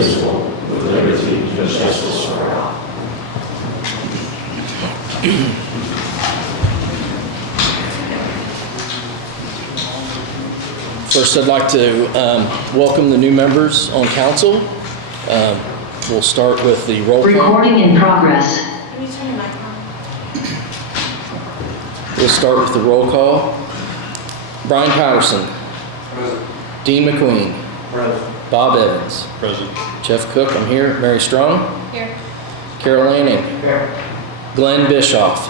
indivisible, with liberty and justice for all. First, I'd like to welcome the new members on council. We'll start with the roll call. Recording in progress. Can you turn your mic on? We'll start with the roll call. Brian Patterson. Present. Dean McQueen. Present. Bob Evans. Present. Jeff Cook, I'm here. Mary Strong. Here. Carol Lanning. Here. Glenn Bischoff.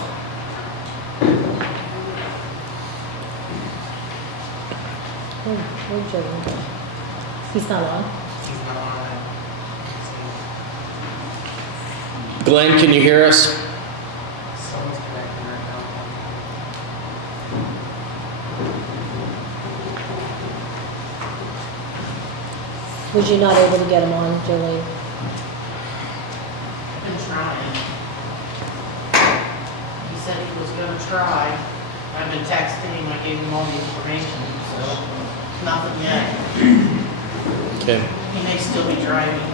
Where'd Joe go? He's not on. Glenn, can you hear us? Someone's connecting right now. Was you not able to get him on, Jolie? I've been trying. He said he was gonna try. I've been texting him, I gave him all the information, so nothing yet. Okay. He may still be driving.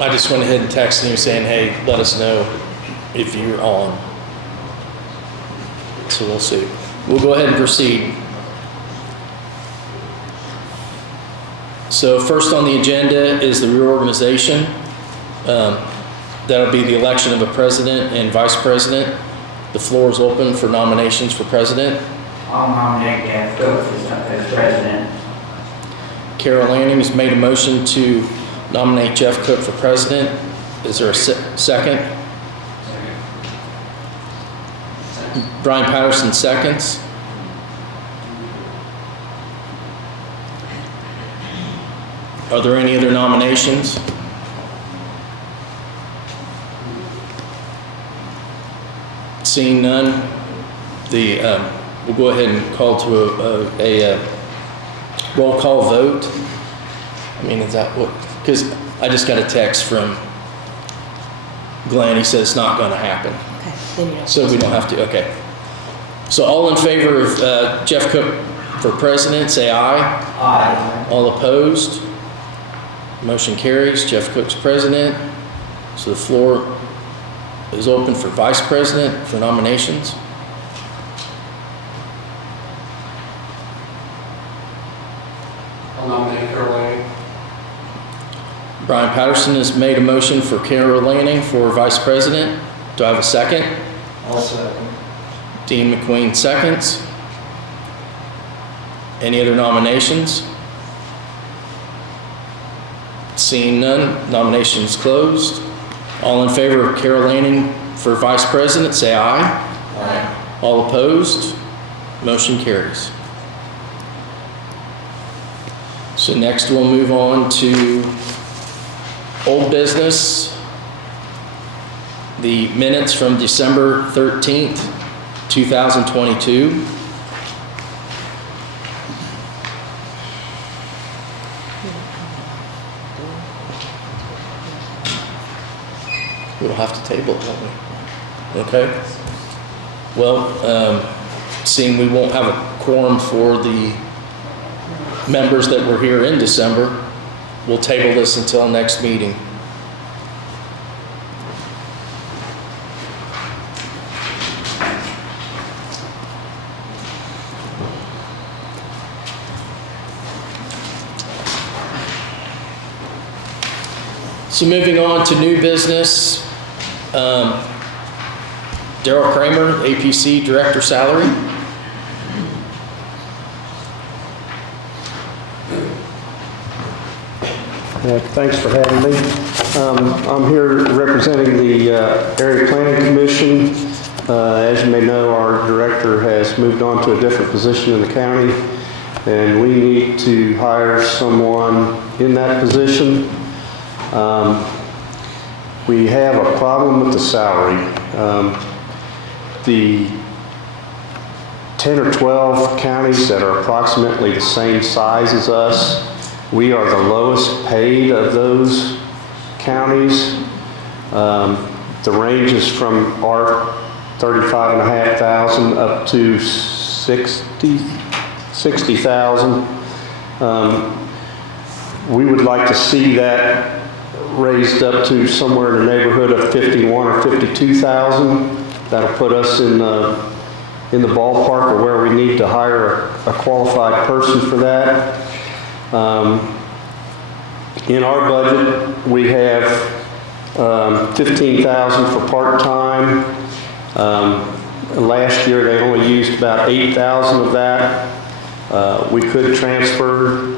I just went ahead and texted him saying, hey, let us know if you're on. So we'll see. We'll go ahead and proceed. So first on the agenda is the reorganization. That'll be the election of a president and vice president. The floor is open for nominations for president. I'll nominate Jeff Cook as president. Carol Lanning has made a motion to nominate Jeff Cook for president. Is there a second? Brian Patterson seconds. Are there any other nominations? Seeing none, we'll go ahead and call to a roll call vote. I mean, is that what? Because I just got a text from Glenn. He said it's not going to happen. Okay, then you don't. So we don't have to, okay. So all in favor of Jeff Cook for president, say aye. Aye. All opposed? Motion carries. Jeff Cook's president. So the floor is open for vice president for nominations. I'll nominate Carol Lanning. Brian Patterson has made a motion for Carol Lanning for vice president. Do I have a second? I'll second. Dean McQueen seconds. Any other nominations? Seeing none, nominations closed. All in favor of Carol Lanning for vice president, say aye. Aye. All opposed? Motion carries. So next we'll move on to old business. The minutes from December 13th, 2022. We'll have to table it, won't we? Okay. Well, seeing we won't have a quorum for the members that were here in December, we'll table this until next meeting. So moving on to new business, Daryl Kramer, APC Director Salary. Thanks for having me. I'm here representing the Area Planning Commission. As you may know, our director has moved on to a different position in the county, and we need to hire someone in that position. We have a problem with the salary. The 10 or 12 counties that are approximately the same size as us. We are the lowest paid of those counties. The range is from our 35,500 up to 60,000. We would like to see that raised up to somewhere in the neighborhood of 51 or 52,000. That'll put us in the ballpark of where we need to hire a qualified person for that. In our budget, we have 15,000 for part-time. Last year, they only used about 8,000 of that. We could transfer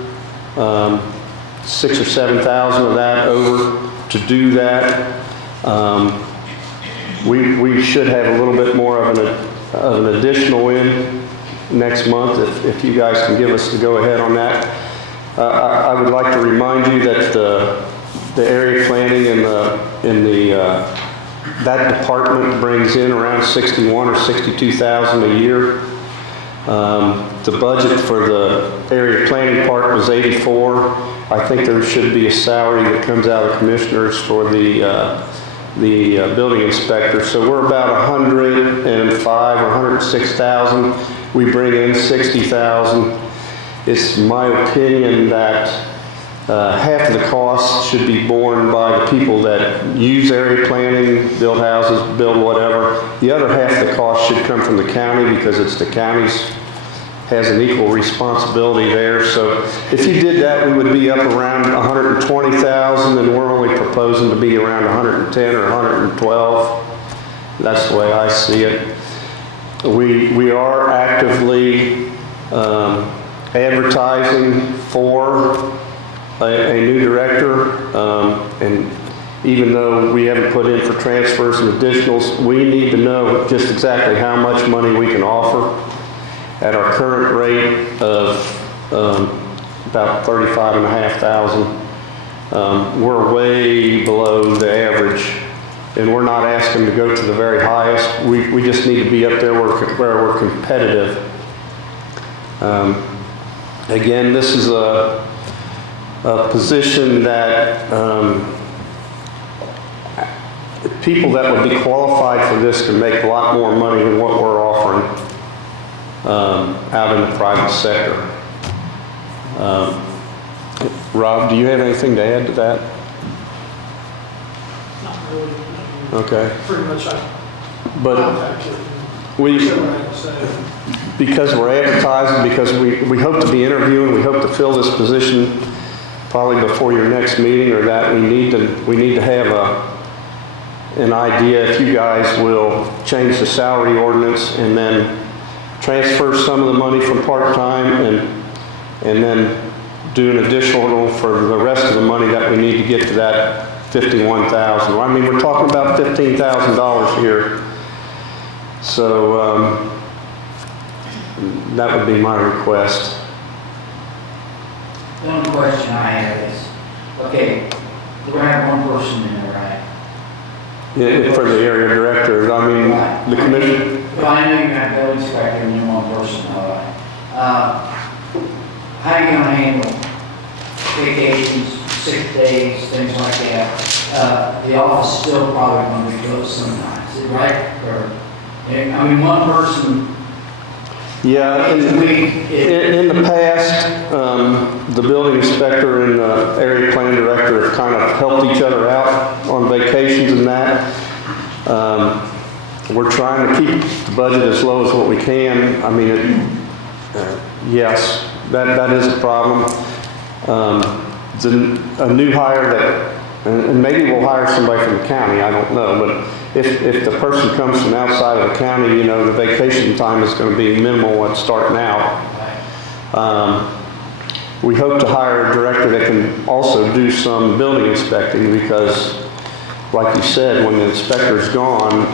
6,000 or 7,000 of that over to do that. We should have a little bit more of an additional in next month if you guys can give us the go-ahead on that. I would like to remind you that the area planning and that department brings in around 61 or 62,000 a year. The budget for the area planning part was 84. I think there should be a salary that comes out of commissioners for the building inspector. So we're about 105 or 106,000. We bring in 60,000. It's my opinion that half of the cost should be borne by the people that use area planning, build houses, build whatever. The other half of the cost should come from the county because it's the county's has an equal responsibility there. So if you did that, we would be up around 120,000, and we're only proposing to be around 110 or 112. That's the way I see it. We are actively advertising for a new director, and even though we haven't put in for transfers and additionals, we need to know just exactly how much money we can offer. At our current rate of about 35,500, we're way below the average, and we're not asking to go to the very highest. We just need to be up there where we're competitive. Again, this is a position that people that would be qualified for this can make a lot more money than what we're offering out in the private sector. Rob, do you have anything to add to that? Not really. Okay. Pretty much But because we're advertising, because we hope to be interviewing, we hope to fill this position probably before your next meeting or that, we need to have an idea if you guys will change the salary ordinance and then transfer some of the money from part-time and then do an additional for the rest of the money that we need to get to that 51,000. I mean, we're talking about $15,000 here. So that would be my request. The only question I have is, okay, we're gonna have one person in there, right? Yeah, for the area director, I mean, the commission. Well, I know you're gonna have building inspector and you're one person, all right. How are you gonna handle vacations, sick days, things like that? The office is still probably gonna be closed sometimes, is it right? Or, I mean, one person. Yeah, in the past, the building inspector and the area plan director have kind of helped each other out on vacations and that. We're trying to keep the budget as low as what we can. I mean, yes, that is a problem. A new hire that, and maybe we'll hire somebody from the county, I don't know, but if the person comes from outside of the county, you know, the vacation time is going to be minimal when starting out. We hope to hire a director that can also do some building inspecting because, like you said, when the inspector's gone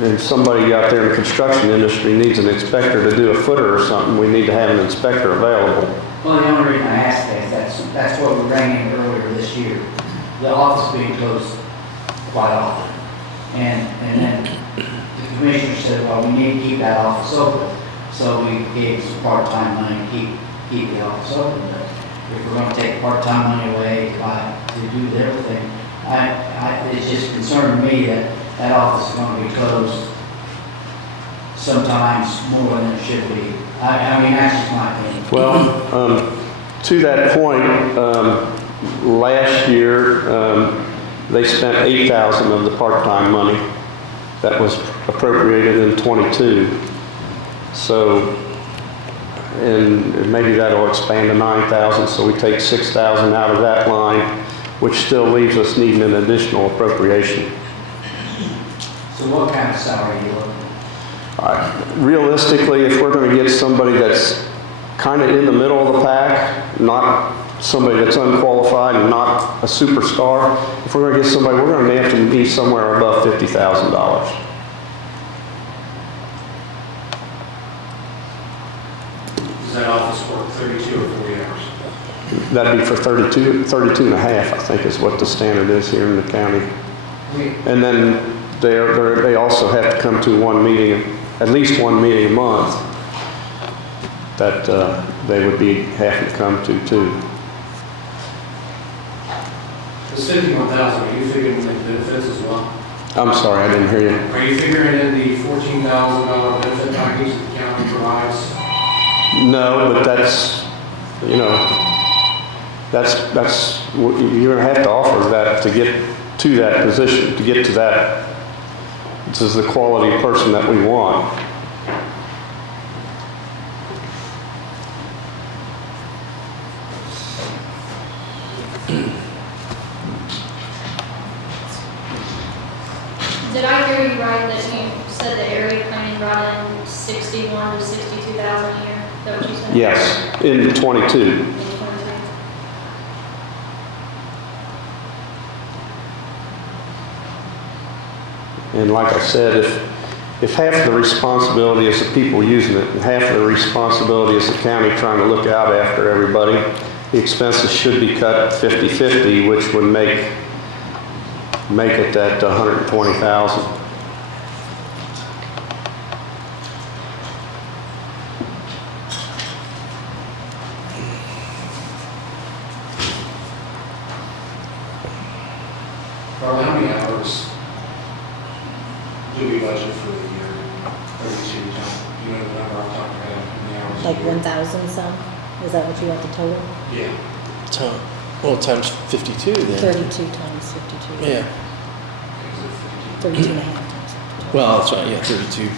and somebody out there in the construction industry needs an inspector to do a footer or something, we need to have an inspector available. Well, the only reason I asked that is that's what we ran into earlier this year. The office being closed quite often. And then the commissioner said, well, we need to keep that office open. So we gave some part-time money to keep the office open. But if we're gonna take part-time money away to do everything, it's just concerning me that that office is gonna be closed sometimes more than it should be. I mean, that's just my opinion. Well, to that point, last year, they spent $8,000 of the part-time money that was appropriated in '22. So, and maybe that'll expand to 9,000, so we take 6,000 out of that line, which still leaves us needing an additional appropriation. So what kind of salary are you looking at? Realistically, if we're going to get somebody that's kind of in the middle of the pack, not somebody that's unqualified and not a superstar, if we're going to get somebody, we're going to have to be somewhere above $50,000. Does that office work 32 or 40 hours? That'd be for 32 and a half, I think is what the standard is here in the county. And then they also have to come to one meeting, at least one meeting a month that they would be having to come to too. The 51,000, are you figuring in the benefits as well? I'm sorry, I didn't hear you. Are you figuring in the $14,000 benefit package that the county provides? No, but that's, you know, that's you're going to have to offer that to get to that position, to get to that. This is the quality person that we want. Did I hear you right that you said the area planning brought in 61 to 62,000 a year? Is that what you said? Yes, in 22. In 22. And like I said, if half of the responsibility is the people using it and half of the responsibility is the county trying to look out after everybody, the expenses should be cut 50-50, which would make it that 120,000. Carl, how many hours do we budget for the year? 32, you know the number I'm talking about, how many hours? a Like year? 1,000 some? Is that what you want the total? Yeah. Well, times 52 then. 32 times 52. Yeah. 32 and a half times 52. Well, that's right, yeah, 32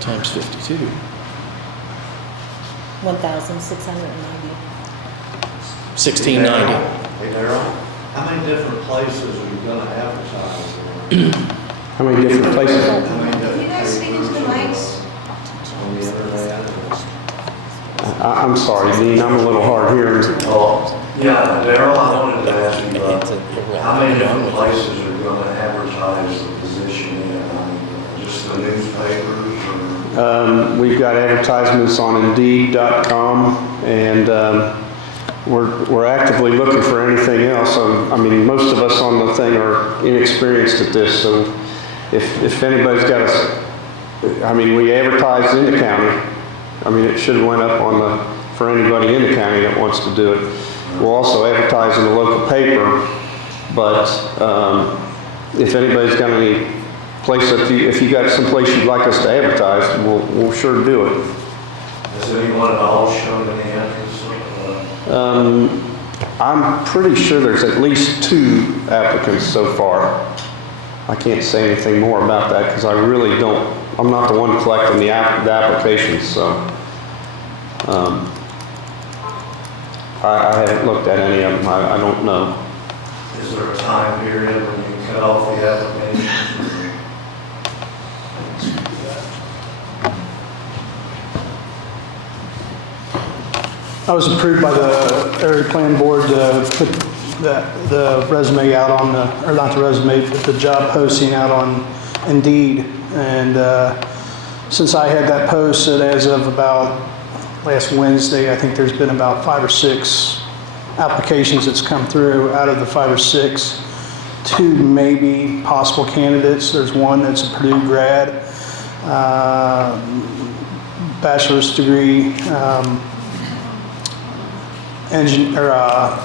times 52. 1,690. 1690. Hey Darrell, how many different places are you gonna advertise in? How many different places? How many Can you different guys speak into the papers mics? on the internet? I'm sorry, Dean, I'm a little hard hearing. Oh, yeah, Darrell, I wanted to ask you about It's a- how many different places are you gonna advertise the position in? Just the newspapers or? We've got advertisements on Indeed.com, and we're actively looking for anything else. I mean, most of us on the thing are inexperienced at this, so if anybody's got us, I mean, we advertise in the county. I mean, it should have went up for anybody in the county that wants to do it. We'll also advertise in the local paper, but if anybody's got any place if you got some place you'd like us to advertise, we'll sure do it. Has anyone at all shown any interest? I'm pretty sure there's at least 2 applicants so far. I can't say anything more about that because I really don't, I'm not the one collecting the applications, so I haven't looked at any of them. I don't know. Is there a time period when you cut off the applications? I was approved by the area plan board to put the resume out on or not the resume, but the job posting out on Indeed. And since I had that posted as of about last Wednesday, I think there's been about 5 or 6 applications that's come through. Out of the 5 or 6, 2 maybe possible candidates. There's one that's a Purdue grad. bachelor's degree,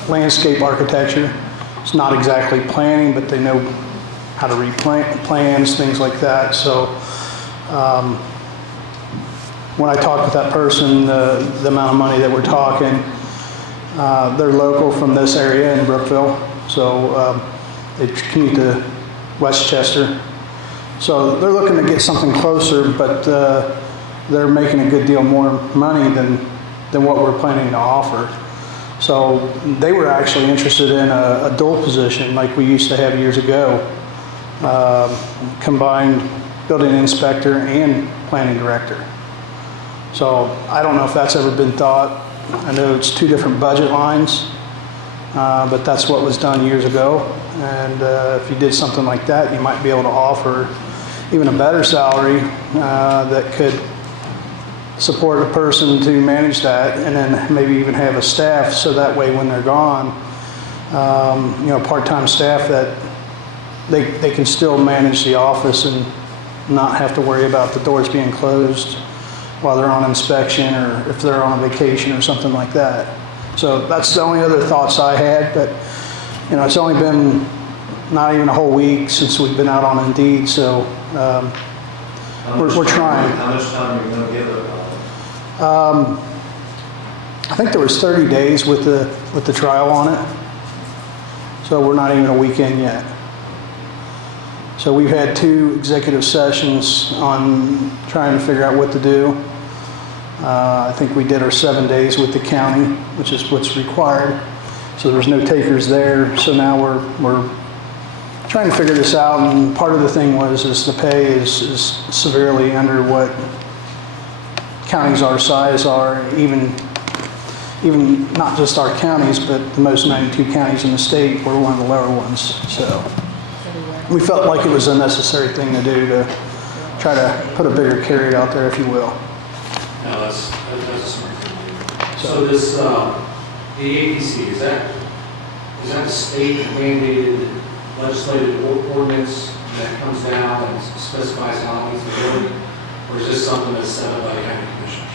landscape architecture. It's not exactly planning, but they know how to read plans, things like that. So when I talked with that person, the amount of money that we're talking, they're local from this area in Brookville, so they commute to Westchester. So they're looking to get something closer, but they're making a good deal more money than what we're planning to offer. So they were actually interested in a dual position like we used to have years ago, combined building inspector and planning director. So I don't know if that's ever been thought. I know it's 2 different budget lines, but that's what was done years ago. And if you did something like that, you might be able to offer even a better salary that could support a person to manage that, and then maybe even have a staff, so that way when they're gone, part-time staff, that they can still manage the office and not have to worry about the doors being closed while they're on inspection, or if they're on a vacation or something like that. So that's the only other thoughts I had, but it's only been not even a whole week since we've been out on Indeed, so we're trying. How much time are you going to give it? I think there was 30 days with the trial on it, so we're not even a week in yet. So we've had 2 executive sessions on trying to figure out what to do. I think we did our 7 days with the county, which is what's required. So there's no takers there. So now we're trying to figure this out. And part of the thing is the pay is severely under what counties our size are, even not just our counties, but the most 92 counties in the state. We're one of the lower ones. So we felt like it was a necessary thing to do to try to put a bigger carrot out there, if you will. No, that's a smart thing to do. So this, the APC, is that a state mandated legislative ordinance that comes down and specifies how it needs to be built? Or is this something that's set up by the county commissioners?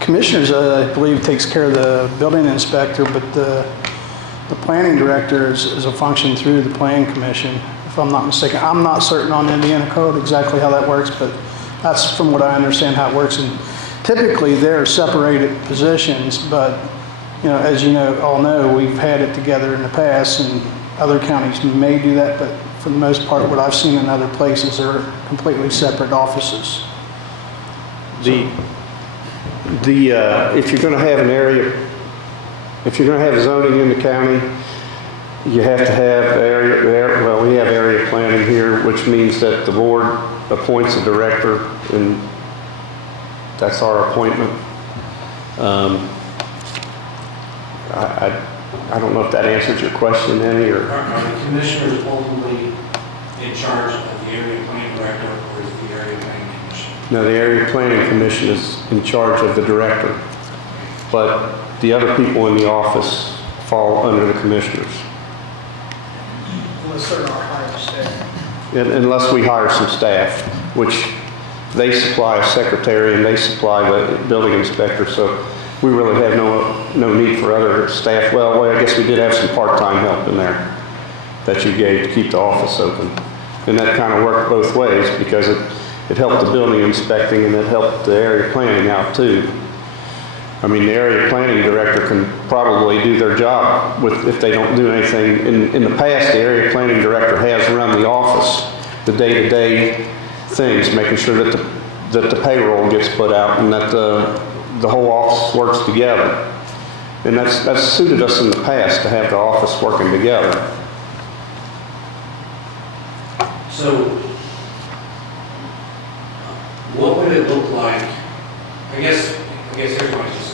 Commissioners, I believe, takes care of the building inspector, but the planning director is a function through the planning commission, if I'm not mistaken. I'm not certain on Indiana code exactly how that works, but that's from what I understand how it works. And typically they're separated positions, but as all know, we've had it together in the past, and other counties may do that, but for the most part, what I've seen in other places are completely separate offices. If you're going to have an area, if you're going to have zoning in the county, you have to have we have area planning here, which means that the board appoints a director, and that's our appointment. I don't know if that answers your question, any, or? Are the commissioners ultimately in charge of the area planning director, or is it the area planning commission? No, the area planning commission is in charge of the director, but the other people in the office fall under the commissioners. Unless they're not hired staff. Unless we hire some staff, which they supply a secretary and they supply the building inspector, so we really have no need for other staff. Well, I guess we did have some part-time help in there that you gave to keep the office open. And that kind of worked both ways, because it helped the building inspecting and it helped the area planning out too. I mean, the area planning director can probably do their job if they don't do anything. In the past, the area planning director has run the office, the day-to-day things, making sure that the payroll gets put out and that the whole office works together. And that's suited us in the past to have the office working together. So, what would it look like? I guess everybody's just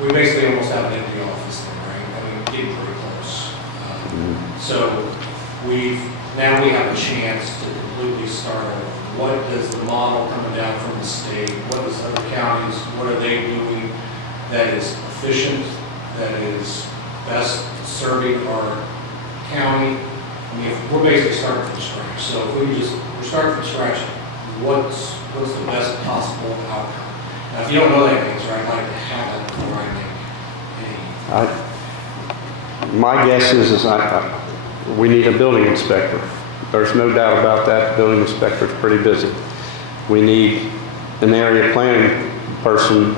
we basically almost have an empty office there, right? I mean, getting pretty close. So we have a chance to completely start over. What does the model coming down from the state? What does other counties? What are they doing that is efficient? That is best serving our county? I mean, we're basically starting from scratch, so if we're starting from scratch, what's the best possible outcome? Now, if you don't know that answer, I'd like to have that before I make any. My guess is we need a building inspector. There's no doubt about that. The building inspector's pretty busy. We need an area planning person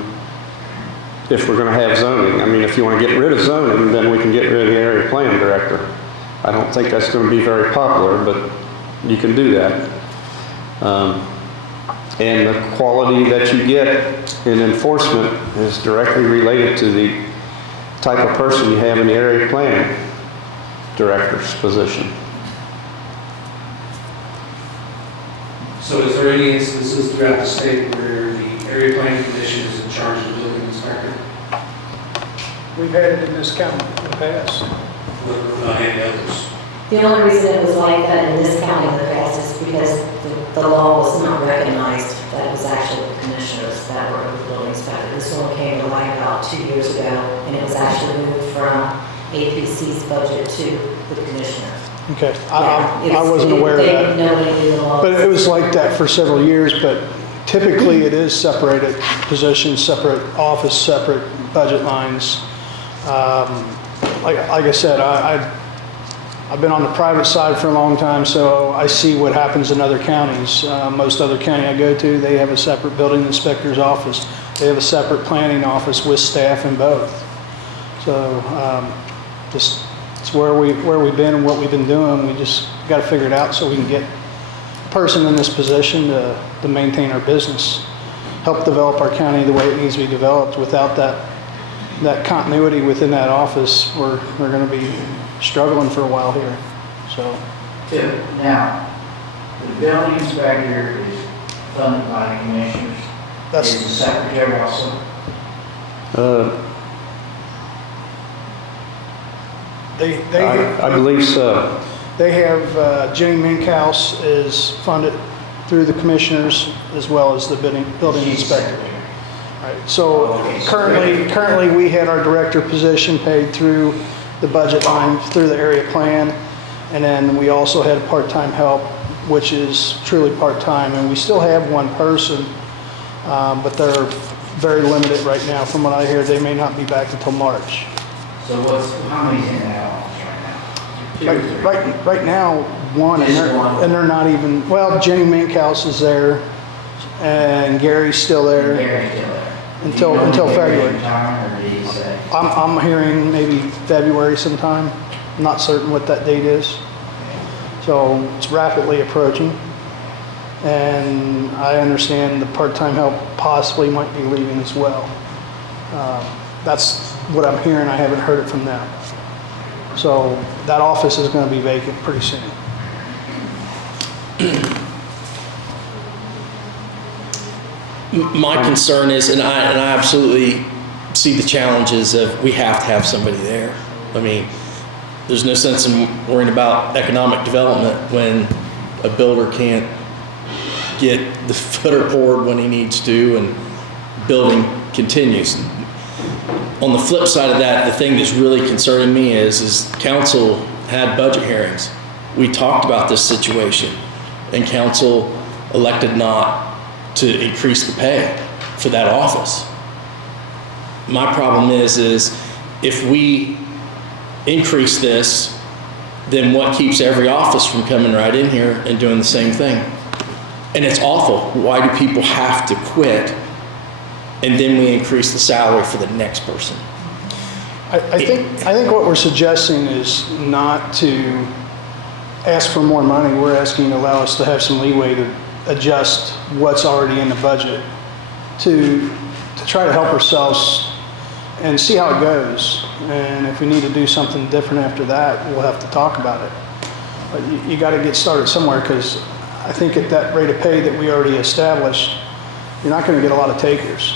if we're going to have zoning. I mean, if you want to get rid of zoning, then we can get rid of the area plan director. I don't think that's going to be very popular, but you can do that. And the quality that you get in enforcement is directly related to the type of person you have in the area planning director's position. So is there any instances throughout the state where the area planning commission is in charge of the building inspector? We've had it in this county in the past. What about any others? The only reason it was like that in this county in the past is because the law was not recognized that it was actually the commissioners that were the building inspector. This one came to light about 2 years ago, and it was actually moved from APC's budget to the commissioner. Okay, I Yeah, wasn't aware of that. Nobody knew the law. But it was like that for several years, but typically it is separated positions, separate office, separate budget lines. Like I said, I've been on the private side for a long time, so I see what happens in other counties. Most other county I go to, they have a separate building inspector's office. They have a separate planning office with staff in both. So just it's where we've been and what we've been doing. We just got to figure it out so we can get a person in this position to maintain our business, help develop our county the way it needs to be developed. Without that continuity within that office, we're going to be struggling for a while here. So Now, the building inspector is funded by the commissioners. That's- Is the secretary also? I believe so. They have, Jenny Minkhouse is funded through the commissioners as well as the building She's inspector. secretary. Right. So Okay, so currently we had our director position paid through the budget line, through the area plan. And then we also had part-time help, which is truly part-time. And we still have one person, but they're very limited right now. From what I hear, they may not be back until March. So how many's in that office right now? Two or three? Right now, one, and Just one. they're not even, well, Jenny Minkhouse is there, and Gary's still there. Gary's still there. Until- Do you know until when Gary's February. retiring, or did he say? I'm hearing maybe February sometime. I'm not certain what that date is. So it's rapidly approaching. And I understand the part-time help possibly might be leaving as well. That's what I'm hearing. I haven't heard it from them. So that office is going to be vacant pretty soon. My concern is, and I absolutely see the challenges of we have to have somebody there. I mean, there's no sense in worrying about economic development when a builder can't get the footer poured when he needs to and building continues. On the flip side of that, the thing that's really concerning me is council had budget hearings. We talked about this situation and council elected not to increase the pay for that office. My problem is if we increase this, then what keeps every office from coming right in here and doing the same thing? And it's awful. Why do people have to quit and then we increase the salary for the next person? I think what we're suggesting is not to ask for more money. We're asking to allow us to have some leeway to adjust what's already in the budget to try to help ourselves and see how it goes. And if we need to do something different after that, we'll have to talk about it. But you got to get started somewhere, because I think at that rate of pay that we already established, you're not going to get a lot of takers.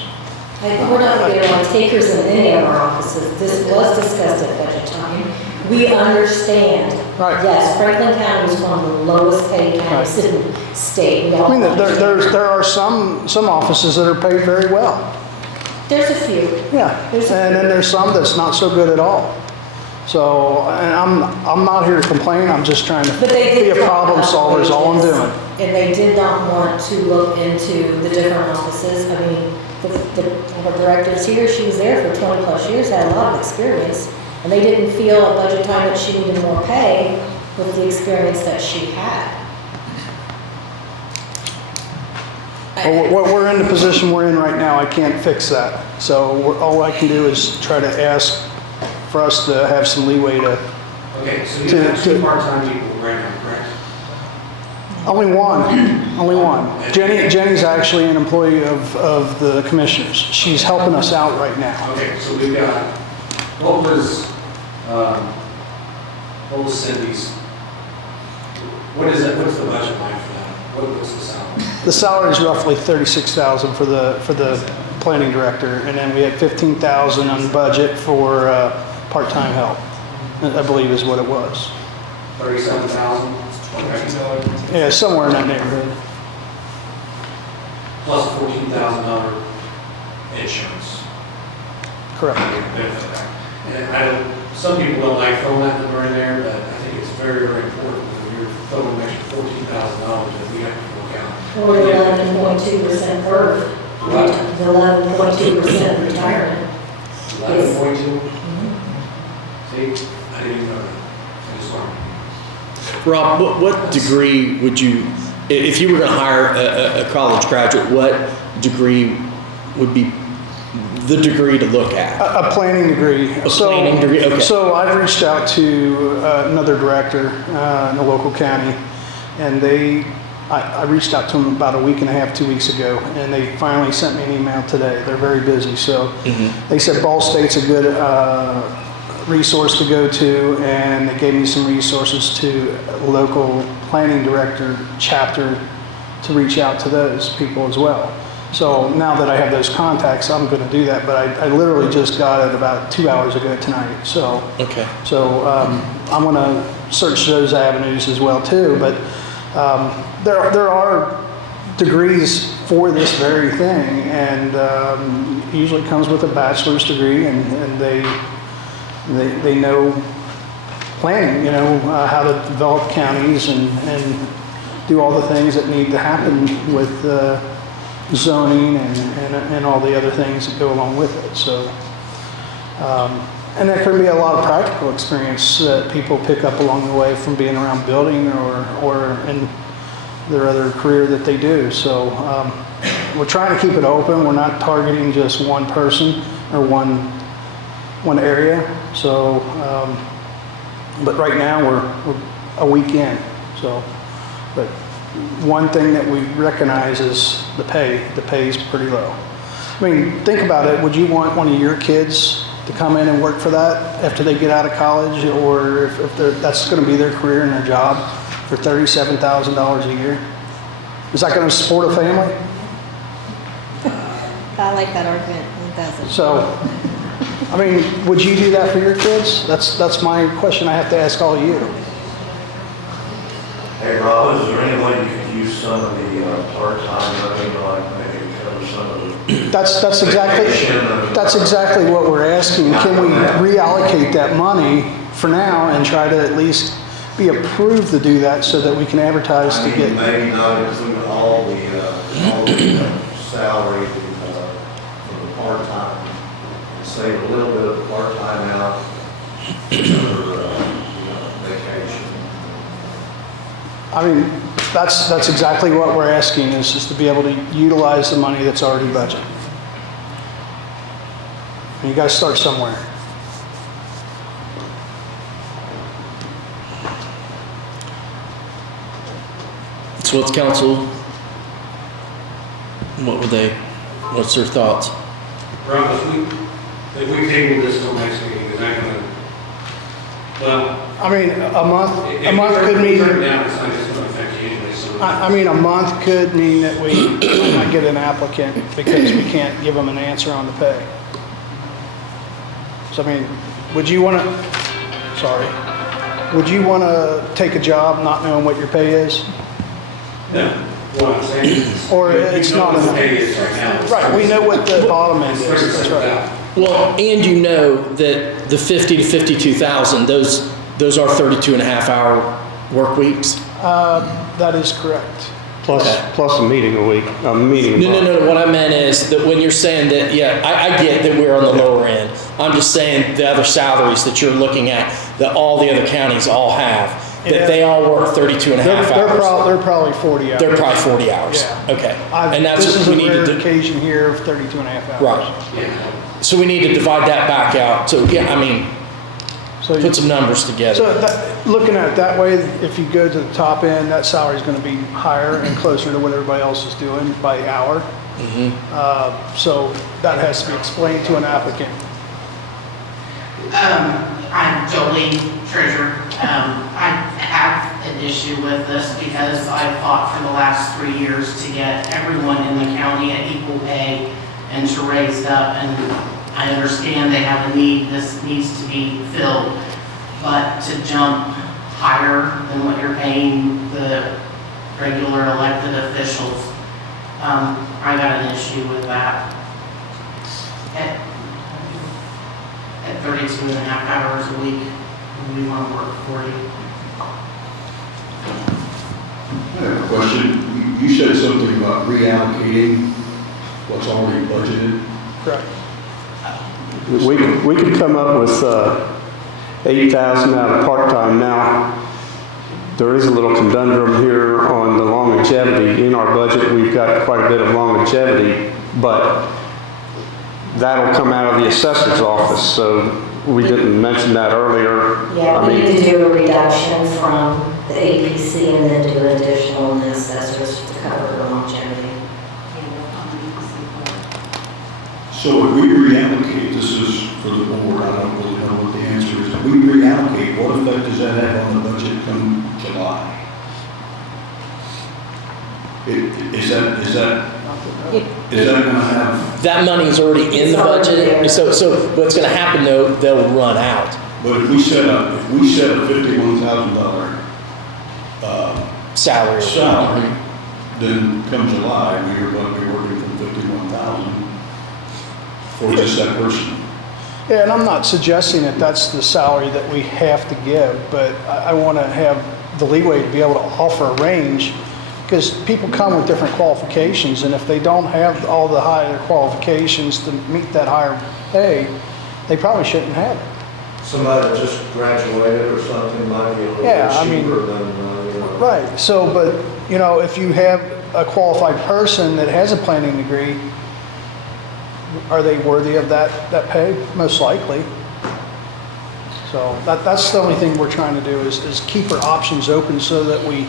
We're not going to get a lot of takers in any of our offices. This was discussed at budget time. We understand. Right. Yes, Franklin County is one of the lowest paid counties in the state. We all I mean, understand. there are some offices that are paid very well. There's a few. Yeah, and then there's some that's not so good at all. So, and I'm not here to complain, I'm just trying to But they be did a talk problem about solver is all I'm wages, doing. And they did not want to look into the different offices. I mean, the directives here, she was there for 20 plus years, had a lot of experience, and they didn't feel at budget time that she needed more pay with the experience that she had. Well, we're in the position we're in right now, I can't fix that. So all I can do is try to ask for us to have some leeway to, Okay, so you have two part-time people right now, correct? only one. Jenny's actually an employee of the commissioners. She's helping us out right now. Okay, so we've got, what was Cindy's, what's the budget line for that? What's the salary? The salary is roughly $36,000 for the planning director, and then we had $15,000 on budget for part-time help, I believe is what it was. 37,000? Okay. Yeah, somewhere in that neighborhood. Plus $14,000 insurance. Correct. Benefit back. And I don't, some people don't like throwing that number in there, but I think it's very, very important when you're throwing an extra $14,000 that we have to look out. Or the 11.2% birth, the 11.2% retirement. 11.2? See, I didn't even know that. I just learned. Rob, what degree would you, if you were going to hire a college graduate, what degree would be the degree to look at? A planning degree. A planning degree, okay. So I've reached out to another director in the local county, and I reached out to them about a week and a half, 2 weeks ago, and they finally sent me an email today. They're very busy, so they said Ball State's a good resource to go to, and they gave me some resources to local planning director chapter to reach out to those people as well. So now that I have those contacts, I'm going to do that, but I literally just got it about 2 hours ago tonight. So, Okay. so I'm going to search those avenues as well too, but there are degrees for this very thing, and usually comes with a bachelor's degree, and they know planning, you know, how to develop counties and do all the things that need to happen with zoning and all the other things that go along with it. So, and there can be a lot of practical experience that people pick up along the way from being around building or in their other career that they do. So we're trying to keep it open. We're not targeting just one person or one area. So, but right now we're a week in. So, but one thing that we recognize is the pay. The pay is pretty low. I mean, think about it. Would you want one of your kids to come in and work for that after they get out of college, or if that's going to be their career and their job for $37,000 a year? Is that going to support a family? I like that argument. It doesn't. So, I mean, would you do that for your kids? That's my question I have to ask all of you. Hey, Rob, is there any way you could use some of the part-time money, like maybe cover some of the... That's exactly what we're asking. Can we reallocate that money for now and try to at least be approved to do that so that we can advertise to get... Maybe not include all the salary for the part-time, and save a little bit of the part-time out for vacation. I mean, that's exactly what we're asking, is just to be able to utilize the money that's already budgeted. And you got to start somewhere. So what's council, what's their thoughts? Rob, if we table this till next meeting, is that gonna, well... I mean, a month could If we mean... turn it down, it's not just gonna affect you anyway, so... I mean, a month could mean that we might not get an applicant because we can't give them an answer on the pay. So, I mean, would you want to take a job not knowing what your pay is? No, what I'm saying is... Or it's not enough. enough. Pay is right now. Right, we know what the bottom end It's is, that's right. $37,000. Well, and you know that the 50 to 52,000, those are 32 and a half hour work weeks? That is correct. Plus a meeting a week, a meeting a month. No. What I meant is that when you're saying that, yeah, I get that we're on the lower end. I'm just saying the other salaries that you're looking at, that all the other counties all have, that Yeah. they all work 32 and a half They're hours. they're probably 40 hours. They're probably 40 hours. Yeah. Okay. And that's This what is we a need rare to do. occasion here of 32 and a half hours. Right. So we need to divide that back out. So, yeah, I mean, So put some numbers together. So looking at it that way, if you go to the top end, that salary is going to be higher and closer to what everybody else is doing by the hour. So that has to be explained to an applicant. I'm Jolie, treasurer. I have an issue with this because I've fought for the last 3 years to get everyone in the county at equal pay and to raise it up. And I understand they have a need, this needs to be filled. But to jump higher than what you're paying the regular elected officials, I got an issue with that. At 32 and a half hours a week, we want to work 40. I have a question. You said something about reallocating what's already budgeted. Correct. We could come up with 8,000 out of part-time. Now, there is a little conundrum here on the longevity. In our budget, we've got quite a bit of longevity, but that'll come out of the assessor's office, so we didn't mention that earlier. Yeah, I we mean, need to do a reduction from the APC and then do an additional in the assessors to cover the longevity. So if we reallocate, this is for the board, I don't really know what the answer is. If we reallocate, what effect does that have on the budget come July? Is that going to have, That money's already in It's the already budget. there. So what's going to happen though, they'll run out. but if we set a $51,000 Salary. salary, then come July, we are going to be working from 51,000 for just that person. Yeah, and I'm not suggesting that that's the salary that we have to give, but I want to have the leeway to be able to offer a range, because people come with different qualifications, and if they don't have all the higher qualifications to meet that higher pay, they probably shouldn't have it. Somebody that just graduated or something might be a little Yeah, I bit mean, cheaper than, Right, so, but, you know, if you have a qualified person that has a planning degree, are they worthy of that pay? Most likely. So that's the only thing we're trying to do is keep our options open so that we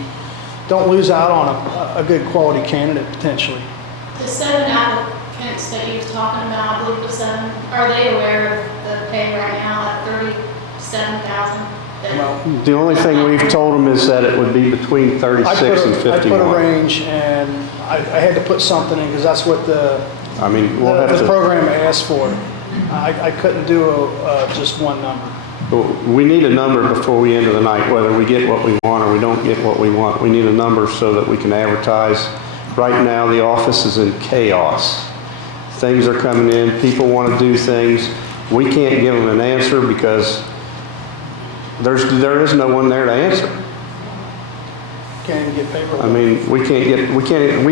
don't lose out on a good quality candidate potentially. The 7 applicants that you were talking about, I believe the 7, are they aware of the pay right now at 37,000? the only thing we've told them is that it would be between 36 and I put a 51. range, and I had to put something in because that's what the I mean, we'll have to, program asked for. I couldn't do just one number. we need a number before we end of the night, whether we get what we want or we don't get what we want. We need a number so that we can advertise. Right now, the office is in chaos. Things are coming in, people want to do things. We can't give them an answer because there is no one there to answer. Can't even get paperwork. I mean, we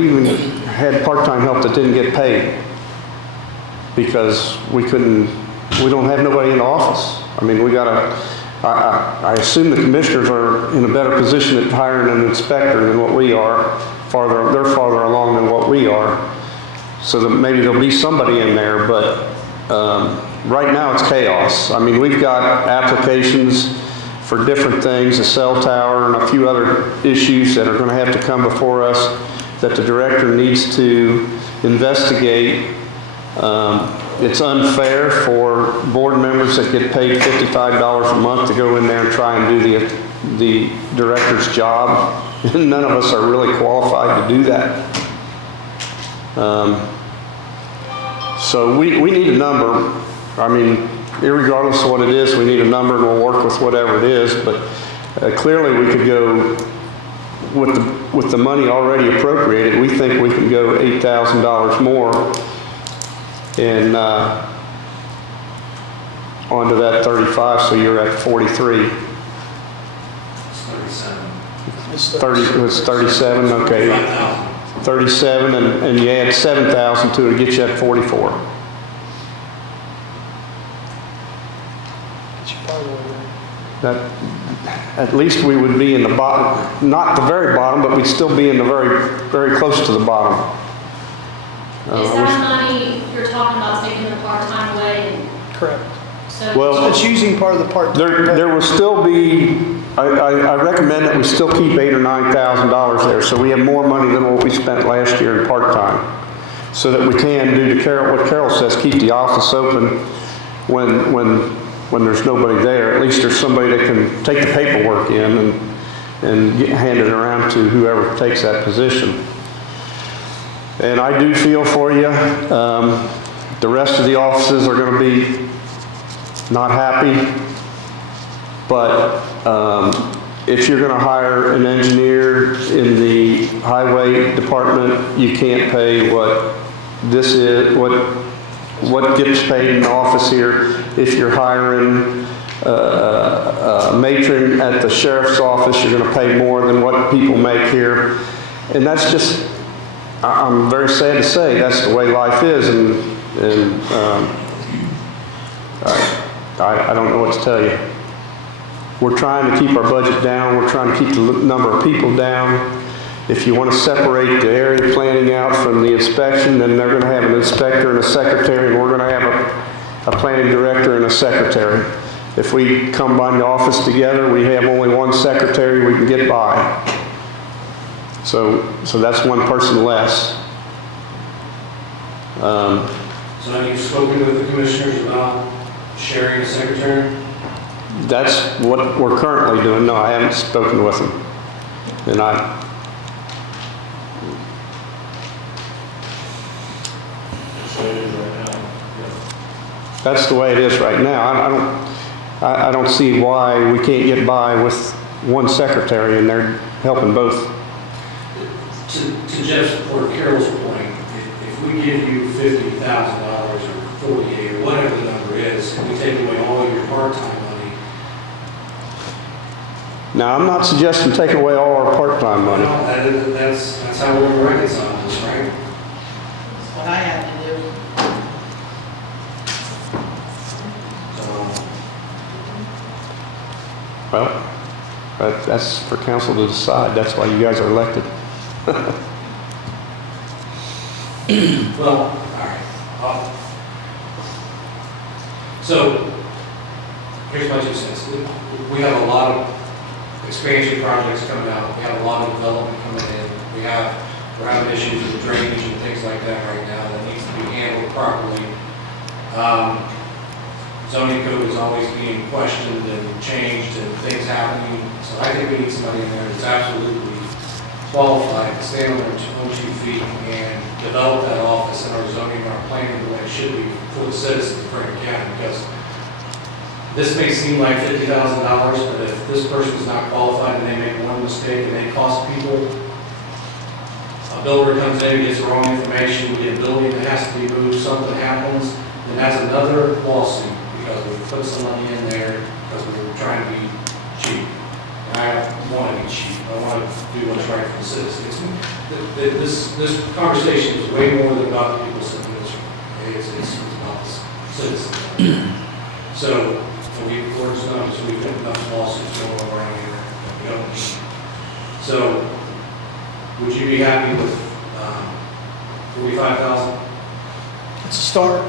even had part-time help that didn't get paid because we don't have nobody in the office. I mean, I assume the commissioners are in a better position at hiring an inspector than what we are. They're farther along than what we are. So that maybe there'll be somebody in there, but right now it's chaos. I mean, we've got applications for different things, a cell tower and a few other issues that are going to have to come before us that the director needs to investigate. It's unfair for board members that get paid $55 a month to go in there and try and do the director's job. None of us are really qualified to do that. So we need a number. I mean, irregardless of what it is, we need a number and we'll work with whatever it is. But clearly we could go with the money already appropriated. We think we can go $8,000 more and onto that 35, so you're at 43. It's 37. It's 30, it was 37, okay. 5,000. 37, and you add 7,000 to it, to get you at 44. That, at least we would be in the bottom, not the very bottom, but we'd still be in the very close to the bottom. Is that money you're talking about taking the part-time away and Correct. so? Well, It's using part of the part. There will still be, I recommend that we still keep $8,000 or $9,000 there, so we have more money than what we spent last year in part-time. So that we can do what Carol says, keep the office open when there's nobody there. At least there's somebody that can take the paperwork in and hand it around to whoever takes that position. And I do feel for you. The rest of the offices are going to be not happy. But if you're going to hire an engineer in the highway department, you can't pay what this is, what gets paid in the office here. If you're hiring a matron at the sheriff's office, you're going to pay more than what people make here. And that's just, I'm very sad to say, that's the way life is. And I don't know what to tell you. We're trying to keep our budget down. We're trying to keep the number of people down. If you want to separate the area planning out from the inspection, then they're going to have an inspector and a secretary, and we're going to have a planning director and a secretary. If we combine the office together, we have only one secretary, we can get by. So that's one person less. So have you spoken with the commissioners about sharing a secretary? That's what we're currently doing. No, I haven't spoken with them. And that's the way it is right now. I don't see why we can't get by with one secretary and they're helping both. To Jeff's or Carol's point, if we give you $50,000 or 48 or whatever the number is, and we take away all of your part-time money. Now, I'm not suggesting taking away all our part-time money. Well, that's how we're going to reconcile this, right? That's what I have to do. Well, that's for council to decide. That's why you guys are elected. Well, all right. So, here's my 2 cents. We have a lot of expansion projects coming out. We have a lot of development coming in. We're having issues with drainage and things like that right now that needs to be handled properly. Zoning code is always being questioned and changed and things happening. So I think we need somebody in there that's absolutely qualified to stand on their own 2 feet and develop that office and our zoning and our planning the way it should be for the citizens of Franklin County. Because this may seem like $50,000, but if this person's not qualified and they make one mistake and they cost people, a builder comes in, gets the wrong information, we get a building that has to be moved, something happens, then that's another lawsuit because we put some money in there because we were trying to be cheap. And I don't want to be cheap. I want to do what's right for the citizens. This conversation is way more than about the people sitting in this room. It's about the citizens. So we've got enough lawsuits going around here that we don't need. So would you be happy with 45,000? It's a start.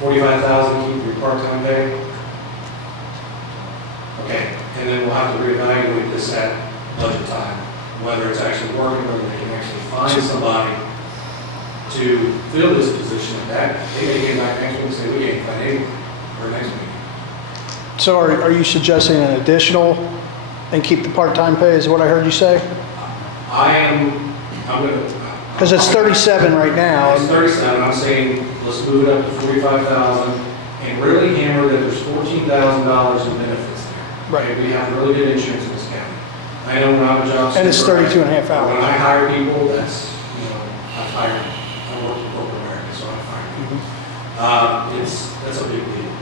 45,000, keep your part-time pay? Okay, and then we'll have to reevaluate this at budget time, whether it's actually working, whether they can actually find somebody to fill this position at that. They may get back next week and say, we can't find anyone, or next week. So are you suggesting an additional and keep the part-time pay, is what I heard you say? I'm gonna. Because it's 37 right now. It's 37, I'm saying, let's move it up to 45,000 and really hammer that there's $14,000 in benefits there. Right. Okay, we have really good insurance in this county. I know when I'm a job. And it's supervisor, 32 and a half hours. When I hire people, that's, I've hired, I work in corporate America, so I hire people. That's a big deal.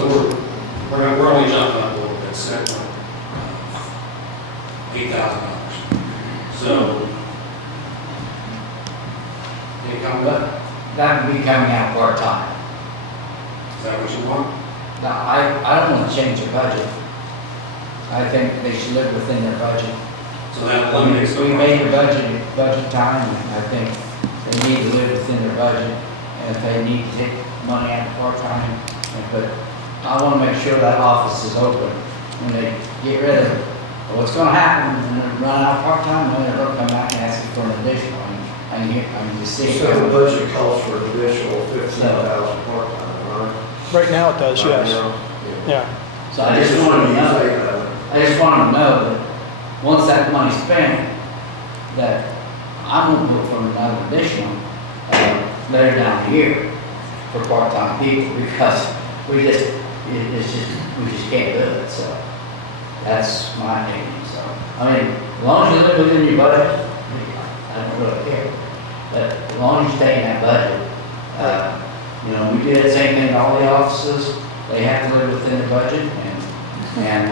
So we're only jumping up a little bit, set $8,000. So, any comment? But that would be coming out part-time. Is that what you want? Now, I don't want to change their budget. I think they should live within their budget. So that eliminates the. We made the budget time, and I think they need to live within their budget. And if they need to take money out of part-time, but I want to make sure that office is open when they get rid of it. But what's going to happen, when they run out of part-time, then they'll come back and ask you for an additional. I mean, you see. So the budget calls for an additional 15,000 part-time, right? Right now it does, Right yes. now? Yeah. So I just wanted to know, that once that money's spent, that I'm gonna look for another additional, later down the year for part-time people, because we just can't do it, so. That's my opinion, so. I mean, as long as you live within your budget, I don't really care. But as long as you stay in that budget, we do the same thing to all the offices. They have to live within the budget, and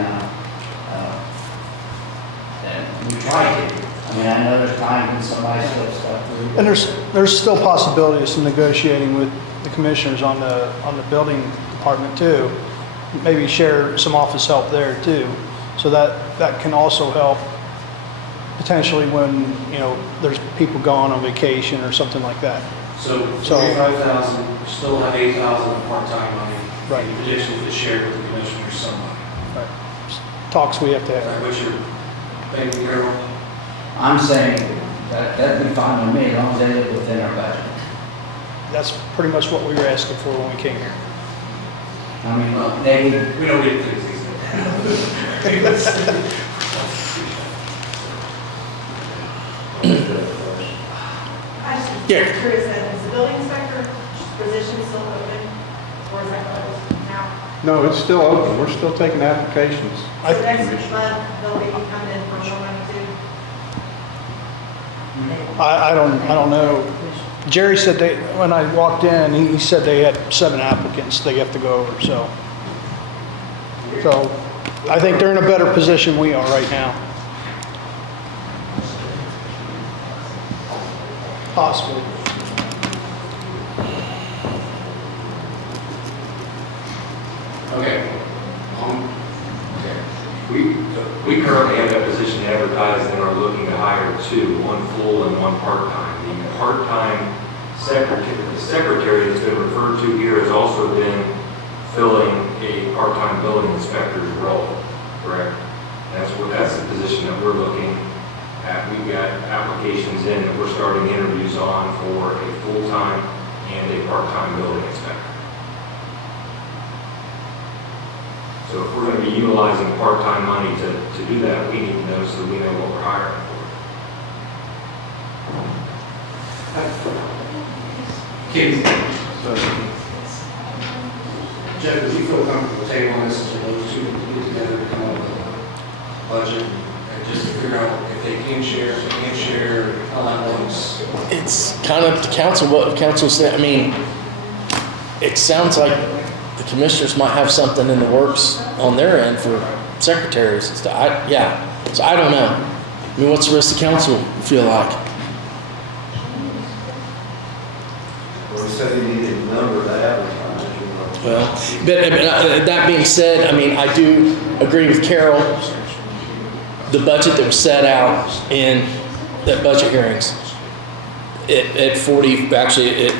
we try to. I mean, I know there's times when somebody slips stuff through. And there's still possibilities of negotiating with the commissioners on the building department too. Maybe share some office help there too. So that can also help potentially when, there's people gone on vacation or something like that. So 45,000, still have 8,000 of part-time money. Right. In addition to share with the commissioners some money. Right. Talks we have to Is have. that what you're thinking, Carol? I'm saying that'd be fine with me as long as they live within our budget. That's pretty much what we were asking for when we came here. I mean, We don't get things these days. Yeah. Curious, is the building inspector position still open, or is that closed now? No, it's still open. We're still taking applications. So next month, they'll be coming in for more money too? I don't know. Jerry said when I walked in, he said they had 7 applicants they have to go over, so I think they're in a better position we are right now. Possibly. Okay. We currently have that position advertised and are looking to hire 2, one full and one part-time. The part-time secretary that's been referred to here has also been filling a part-time building inspector's role, correct? That's the position that we're looking at. We've got applications in that we're starting interviews on for a full-time and a part-time building inspector. So if we're going to be utilizing part-time money to do that, we need to know so we know what we're hiring for. Keith. Jeff, would you feel comfortable tabling this until those two get together to come up with a budget and just to figure out if they can share, if they can't share, how that works? It's kind of up to council, what council said. I mean, it sounds like the commissioners might have something in the works on their end for secretaries and stuff. So I don't know. I mean, what's the rest of the council feel like? Well, he said he needed a number to advertise, Well, but that being said, I mean, I do agree with Carol. The budget that was set out in the budget hearings, at 40, actually,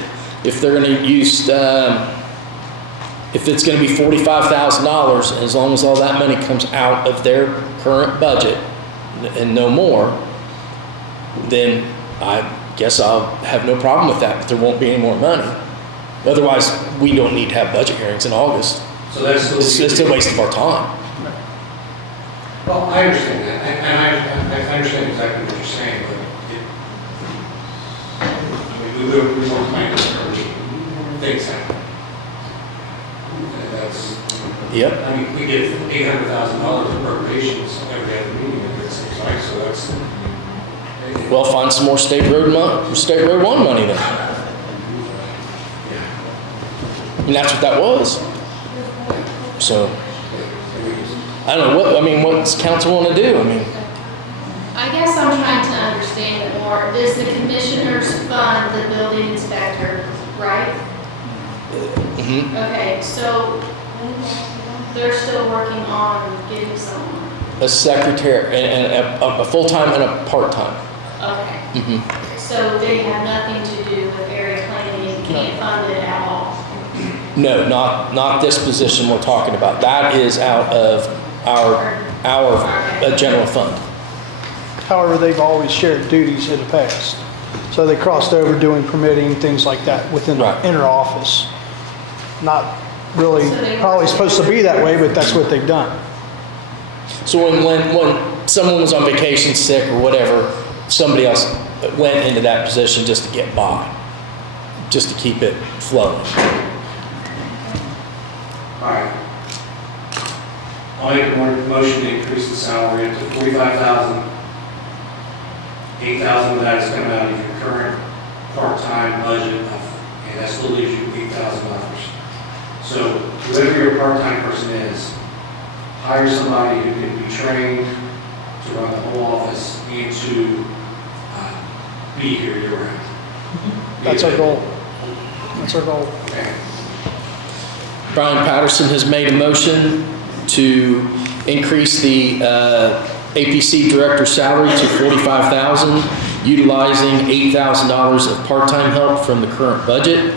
if they're going to use, if it's going to be $45,000, as long as all that money comes out of their current budget and no more, then I guess I'll have no problem with that, but there won't be any more money. Otherwise, we don't need to have budget hearings in August. So that's still. It's still a waste of our time. Well, I understand that, and I understand exactly what you're saying, but we won't plan to things happen. And that's, Yep. I mean, we get $800,000 appropriations every other meeting, it seems like, so that's. Well, find some more State Road 1 money then. I mean, that's what that was. So, I don't know, what's council want to do? I mean, I guess I'm trying to understand it more. Does the commissioners fund the building inspector, right? mhm. Okay, so they're still working on getting someone. A secretary, and a full-time and a part-time. Okay, Mhm. so they have nothing to do with area planning and can't fund it at all? No, not this position we're talking about. That is out of our general fund. However, they've always shared duties in the past. So they crossed over doing permitting, things like that within the Right. inner office. Not really So they- probably supposed to be that way, but that's what they've done. So when someone was on vacation, sick or whatever, somebody else went into that position just to get by, just to keep it flowing. All right. I'll make a motion to increase the salary up to $45,000. $8,000 of that is coming out of your current part-time budget, and that still leaves you $8,000. So whoever your part-time person is, hire somebody who can be trained to run the whole office and to be here year-round. That's our goal. That's our goal. Okay. Brian Patterson has made a motion to increase the APC director's salary to $45,000, utilizing $8,000 of part-time help from the current budget.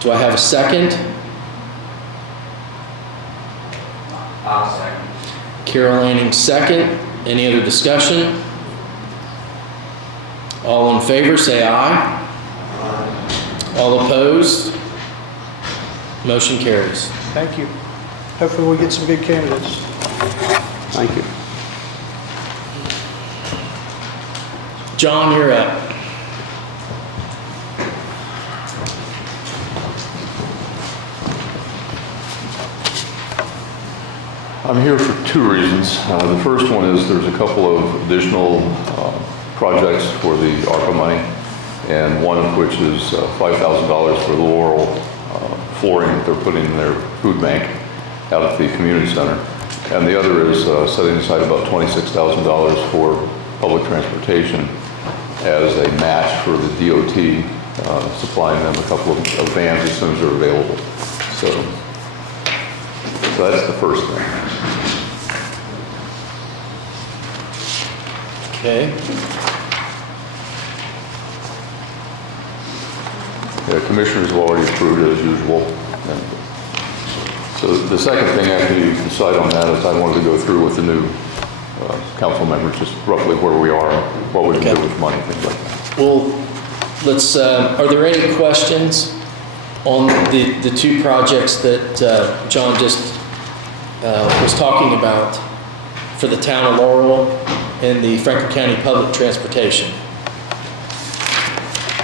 Do I have a second? I'll second. Carol Lanning, second. Any other discussion? All in favor, say aye. All opposed? Motion carries. Thank you. Hopefully we get some good candidates. Thank you. John, you're up. I'm here for two reasons. The first one is there's a couple of additional projects for the ARPA money, and one of which is $5,000 for the Laurel flooring that they're putting in their food bank out at the community center. And the other is setting aside about $26,000 for public transportation as a match for the DOT, supplying them a couple of vans as soon as they're available. So that's the first thing. Okay. The commissioners have already approved it as usual. And so the second thing after you decide on that is I wanted to go through with the new council members, just roughly where we are, what we can do with money, things like that. Well, let's, are there any questions on the two projects that John just was talking about for the Town of Laurel and the Franklin County Public Transportation?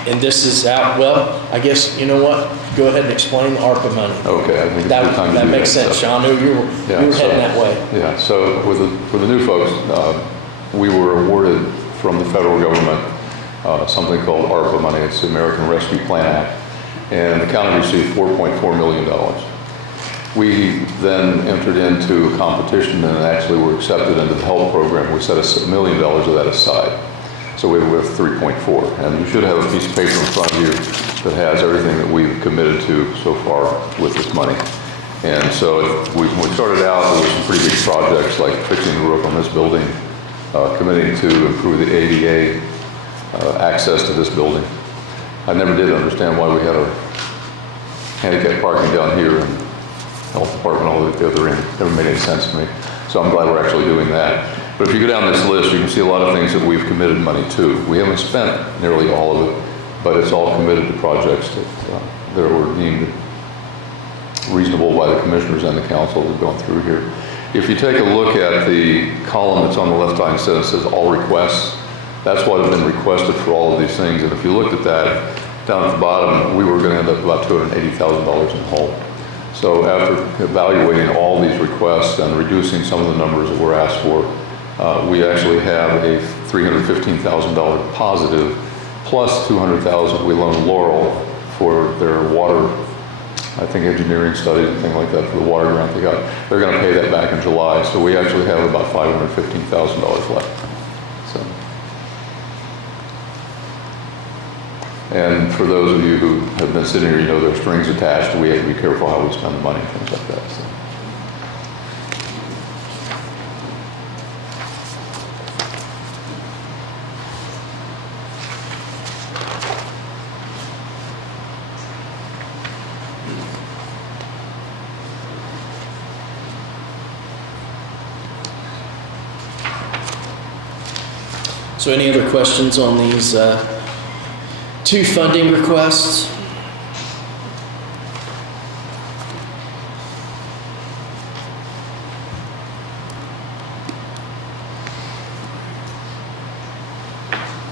And this is out, well, I guess, you know what? Go ahead and explain the ARPA money. Okay, I think it's good time to That do makes sense, Sean. I knew you were heading that way. Yeah, so for the new folks, we were awarded from the federal government something called ARPA money. It's the American Rescue Plan Act. And the county received $4.4 million. We then entered into a competition and actually were accepted into the health program. We set $1 million of that aside. So we have 3.4. And you should have a piece of paper in front of you that has everything that we've committed to so far with this money. And so when we started out, there were some pretty big projects like fixing the roof on this building, committing to improve the ADA access to this building. I never did understand why we had a handicap parking down here and health department all the other end. Never made any sense to me. So I'm glad we're actually doing that. But if you go down this list, you can see a lot of things that we've committed money to. We haven't spent nearly all of it, but it's all committed to projects that were deemed reasonable by the commissioners and the council that have gone through here. If you take a look at the column that's on the left-hand side, it says all requests. That's what has been requested for all of these things. And if you looked at that, down at the bottom, we were going to end up about $280,000 in the hole. So after evaluating all these requests and reducing some of the numbers that were asked for, we actually have a $315,000 positive, plus $200,000 we loaned Laurel for their water I think engineering studies and things like that for the water grant they got. They're going to pay that back in July, so we actually have about $515,000 left. So. And for those of you who have been sitting here, you know there's strings attached. We have to be careful how we spend the money and things like that. So. So any other questions on these two funding requests?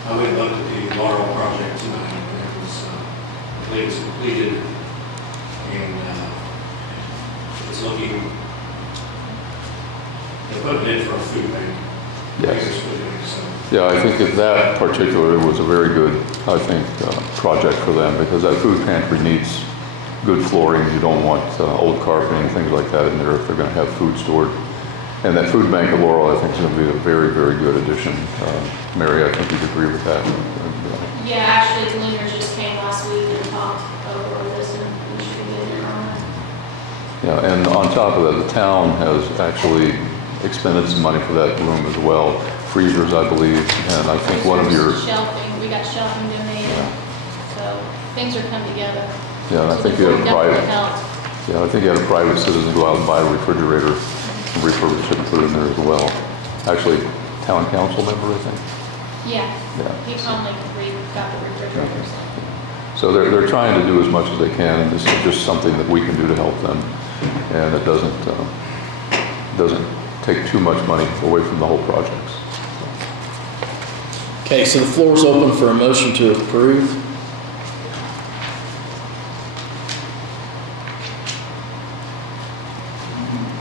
I went and looked at the Laurel project tonight, and it was, I believe it's completed, and it's looking, they put it in for a food bank. Yes. Food bank, so. Yeah, I think that particular was a very good, I think, project for them because that food pantry needs good flooring. You don't want old carpeting and things like that in there if they're going to have food stored. And that food bank at Laurel, I think, is going to be a very, very good addition. Mary, I think you'd agree with that. Yeah, actually, Lunar just came last week and talked over this, and we should get it on it. Yeah, and on top of that, the town has actually expended some money for that room as well. Freezers, I believe, and I think one of your... Shelving, we got shelving donated, so things are coming together. Yeah, and I think you had a private... Yeah, I think you had a private citizen go out and buy a refrigerator, refurbish it and put it in there as well. Actually, town council member, I think. Yeah, Yeah. he finally got the refrigerator, So they're trying to do as much as they can, and this is just something that we can do to help them, and it doesn't take too much money away from the whole project. Okay, so the floor is open for a motion to approve.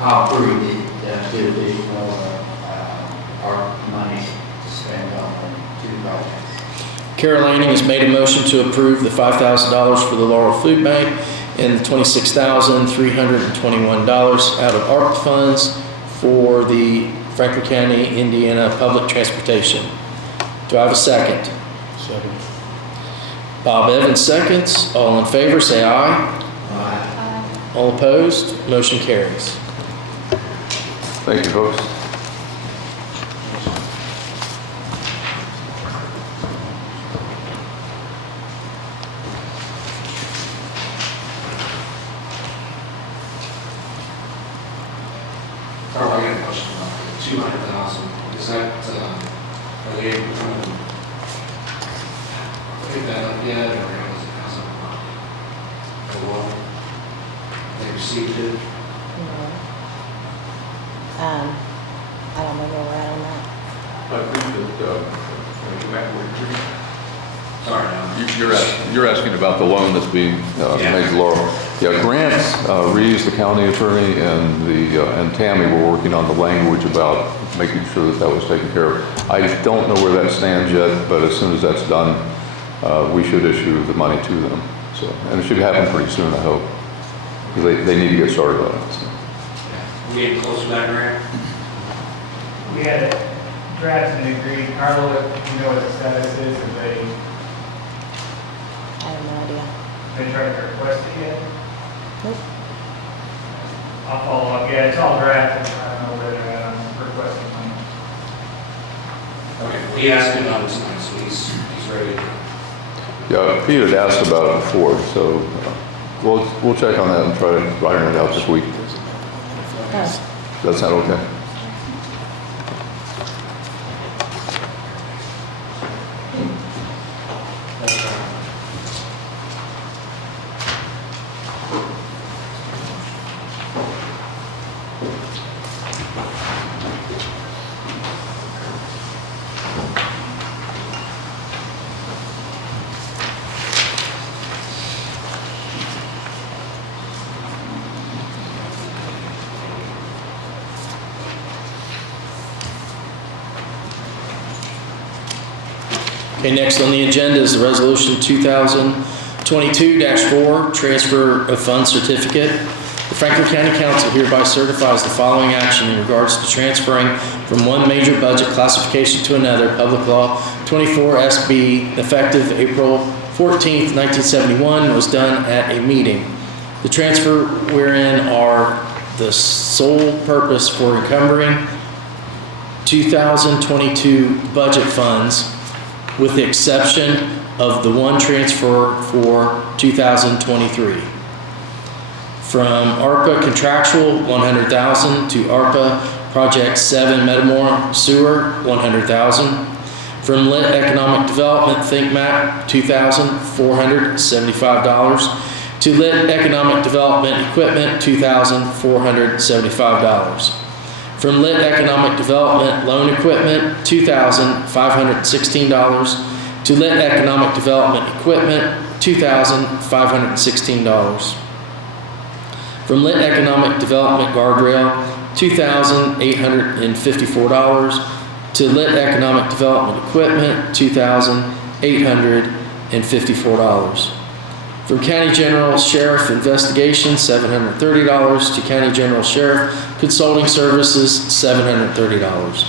I'll approve the additional ARPA money to spend on the two projects. Carol Lanning has made a motion to approve the $5,000 for the Laurel Food Bank and the $26,321 out of ARPA funds for the Franklin County, Indiana Public Transportation. Do I have a second? Second. Bob Evans seconds. All in favor, say aye. Aye. All opposed, motion carries. Thank you, folks. Carl, I got a question about the 200,000. Is that, are they able to pick that up yet, or how's it work? Or what? They received it? I don't know where we're at on that. I think that, Sorry, you're asking about the loan that's being made to Laurel. Yeah, Grant Reeves, the county attorney, and Tammy were working on the language about making sure that was taken care of. I don't know where that stands yet, but as soon as that's done, we should issue the money to them. So, and it should happen pretty soon, I hope, because they need to get started on it. So. we getting close to that, grant? We had it drafted and agreed. Carlo, you know what the status is, if I have no idea. they tried to request it yet? Nope. I'll follow up. Yeah, it's all drafted. I don't know where they're at on requesting money. Okay, well, he asked me about it tonight, so he's ready. Yeah, Pete had asked about it before, so we'll check on that and try to iron it out this week. Does that sound okay? Okay, next on the agenda is the resolution 2014-09, 22-4, transfer of funds certificate. The Franklin County Council hereby certifies the following action in regards to transferring from one major budget classification to another, Public Law 24 SB, effective April 14th, 1971, was done at a meeting. The transfer wherein are the sole purpose for encumbering 2022 budget funds, with the exception of the one transfer for 2023. From ARPA contractual, $100,000 to ARPA Project 7 Metamora Sewer, $100,000. From Lit Economic Development Think Map, $2,475. To Lit Economic Development Equipment, $2,475. From Lit Economic Development Loan Equipment, $2,516. To Lit Economic Development Equipment, $2,516. From Lit Economic Development Guardrail, $2,854. To Lit Economic Development Equipment, $2,854. From County General Sheriff Investigation, $730. To County General Sheriff Consulting Services, $730.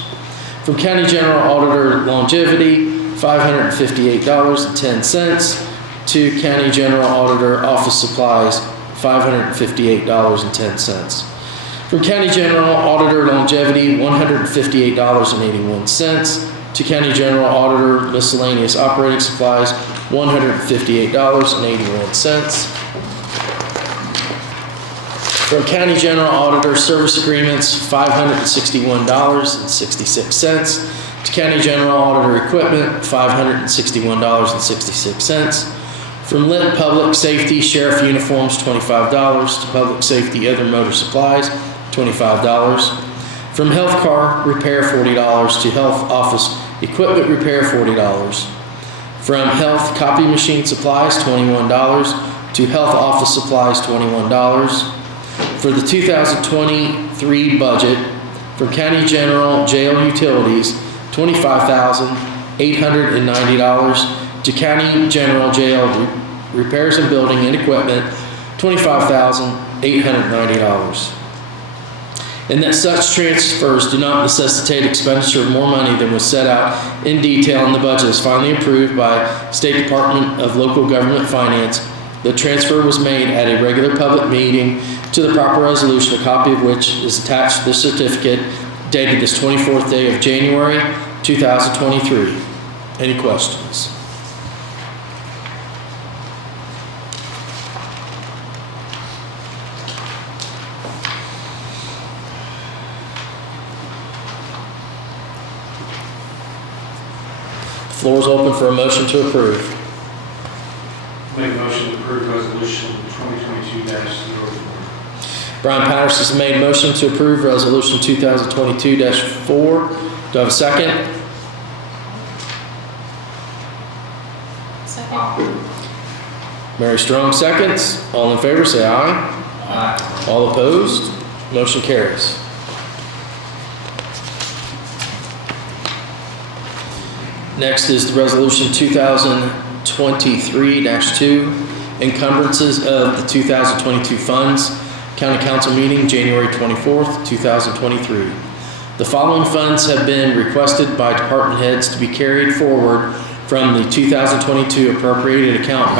From County General Auditor Longevity, $558.10. To County General Auditor Office Supplies, $558.10. From County General Auditor Longevity, $158.81. To County General Auditor Miscellaneous Operating Supplies, $158.81. From County General Auditor Service Agreements, $561.66. To County General Auditor Equipment, $561.66. From Lit Public Safety Sheriff Uniforms, $25. To Public Safety Other Motor Supplies, $25. From Health Car Repair, $40. To Health Office Equipment Repair, $40. From Health Copy Machine Supplies, $21. To Health Office Supplies, $21. For the 2023 budget, from County General Jail Utilities, $25,890. To County General Jail Repairs and Building and Equipment, $25,890. And that such transfers do not necessitate expenditure of more money than was set out in detail in the budget as finally approved by State Department of Local Government Finance. The transfer was made at a regular public meeting to the proper resolution, a copy of which is attached to the certificate dated this 24th day of January, 2023. Any questions? Floor is open for a motion to approve. Make a motion to approve resolution 2022-04. Brian Patterson has made a motion to approve resolution 2022-4. Do I have a second? Second. Mary Strong seconds. All in favor say aye. Aye. All opposed? Motion carries. Next is the resolution 2023-2, encumbrances of the 2022 funds. County Council meeting, January 24th, 2023. The following funds have been requested by department heads to be carried forward from the 2022 appropriated account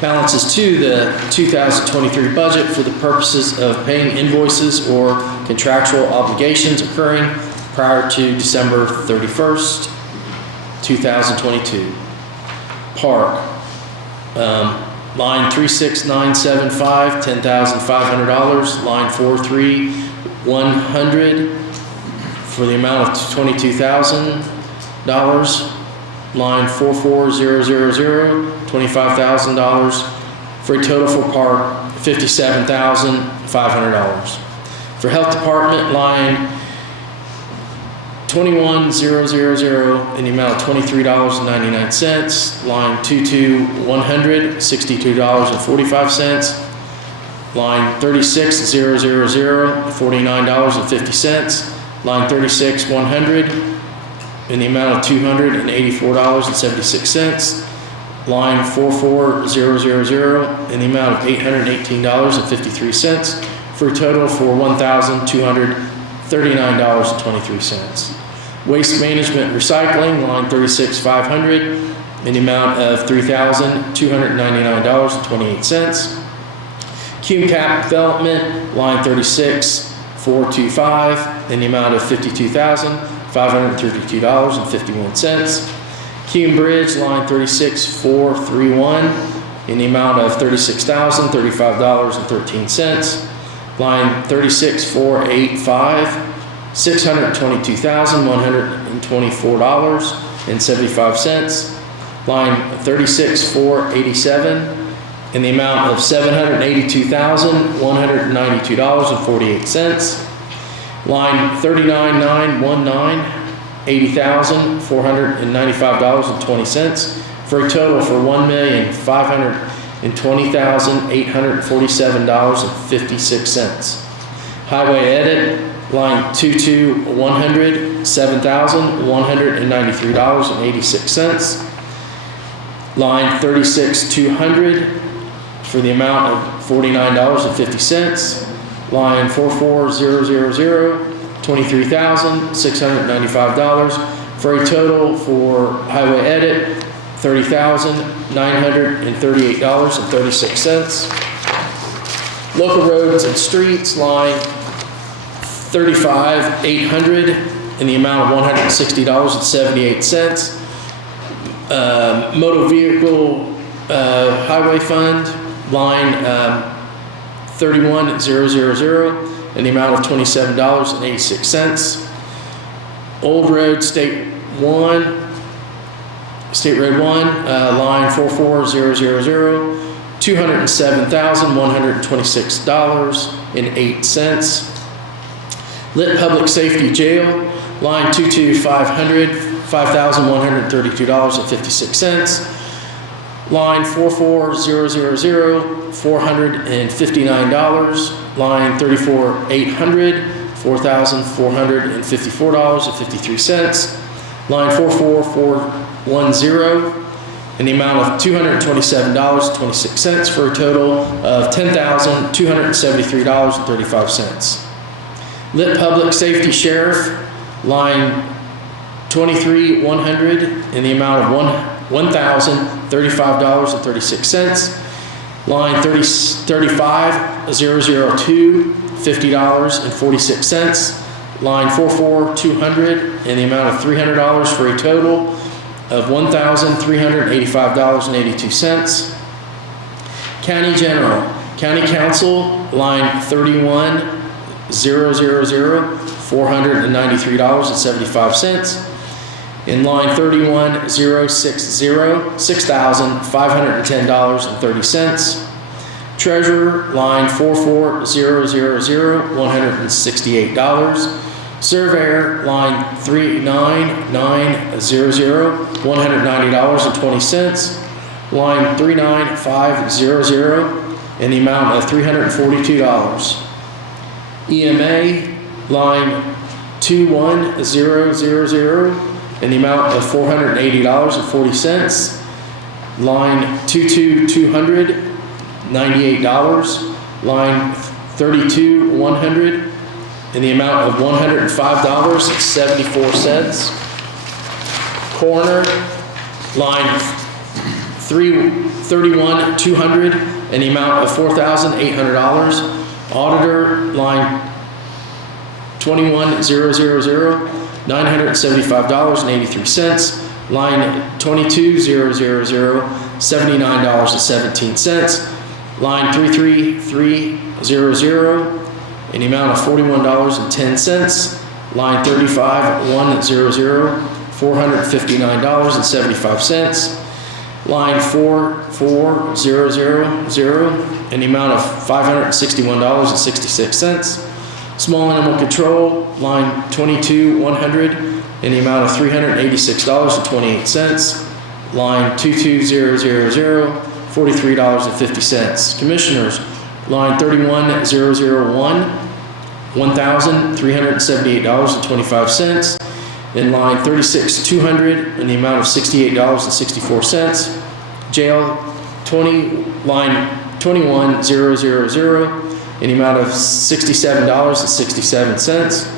balances to the 2023 budget for the purposes of paying invoices or contractual obligations occurring prior to December 31st, 2022. Park, line 36975, $10,500. Line 43100 for the amount of $22,000. Line 44000, $25,000 for a total for park $57,500. For health department, line 21000 in the amount of $23.99. Line 22100, $62.45. Line 36000, $49.50. Line 36100 in the amount of $284.76. line 44000 in the amount of $818.53 for a total for $1,239.23. Waste management recycling, line 36500 in the amount of $3,299.28. Cume Cap Development, line 36425 in the amount of $52,532.51. Cume Bridge, line 36431 in the amount of $36,035.13. Line 36485, $622,124.75. Line 36487 in the amount of $782,192.48. Line 39919, $80,495.20 for a total for $1,520,847.56. Highway Edit, line 22100, $7,193.86. Line 36200 for the amount of $49.50. Line 44000, $23,695 for a total for Highway Edit, $30,938.36. Local Roads and Streets, line 35800 in the amount of $160.78. Motor Vehicle Highway Fund, line 31000 in the amount of $27.86. Old Road State Road 1, line 44000, $207,126.08. Lit Public Safety Jail, line 22500, $5,132.56. Line 44000, $459. Line 34800, $4,454.53. Line 44410 in the amount of $227.26 for a total of $10,273.35. Lit Public Safety Sheriff, line 23100 in the amount of $1,035.36. Line 35002, $50.46. Line 44200 in the amount of $300 for a total of $1,385.82. County General, County Council, line 31000, $493.75. In line 31060, $6,510.30. Treasurer, line 44000, $168. Surveyor, line 39900, $190.20. Line 39500 in the amount of $342. EMA, line 21000 in the amount of $480.40. Line 22200, $98. Line 32100 in the amount of $105.74. Coroner, line 331,200 in the amount of $4,800. Auditor, line 21,000, $975.83. Line 22,000, $79.17. Line 33300 in the amount of $41.10. Line 35,100, $459.75. Line 44,000 in the amount of $561.66. Small Animal Control, line 22,100 in the amount of $386.28. Line 22,000, $43.50. Commissioners, line 31,001, $1,378.25. In line 36,200 in the amount of $68.64. jail 20, line 21000, in the amount of $67.67.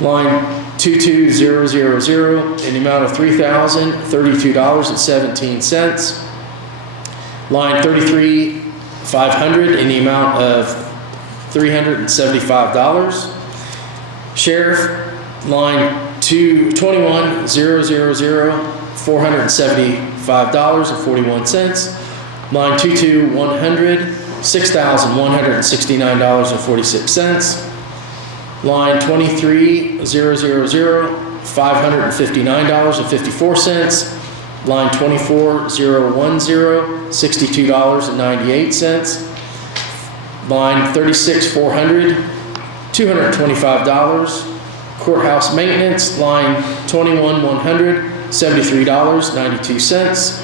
Line 22000, in the amount of $3,032.17. Line 33500, in the amount of $375. Sheriff, line 21000, $475.41. Line 22100, $6,169.46. Line 23000, $559.54. Line 24010, $62.98. Line 36400, $225. Courthouse maintenance, line 21100, $73.92.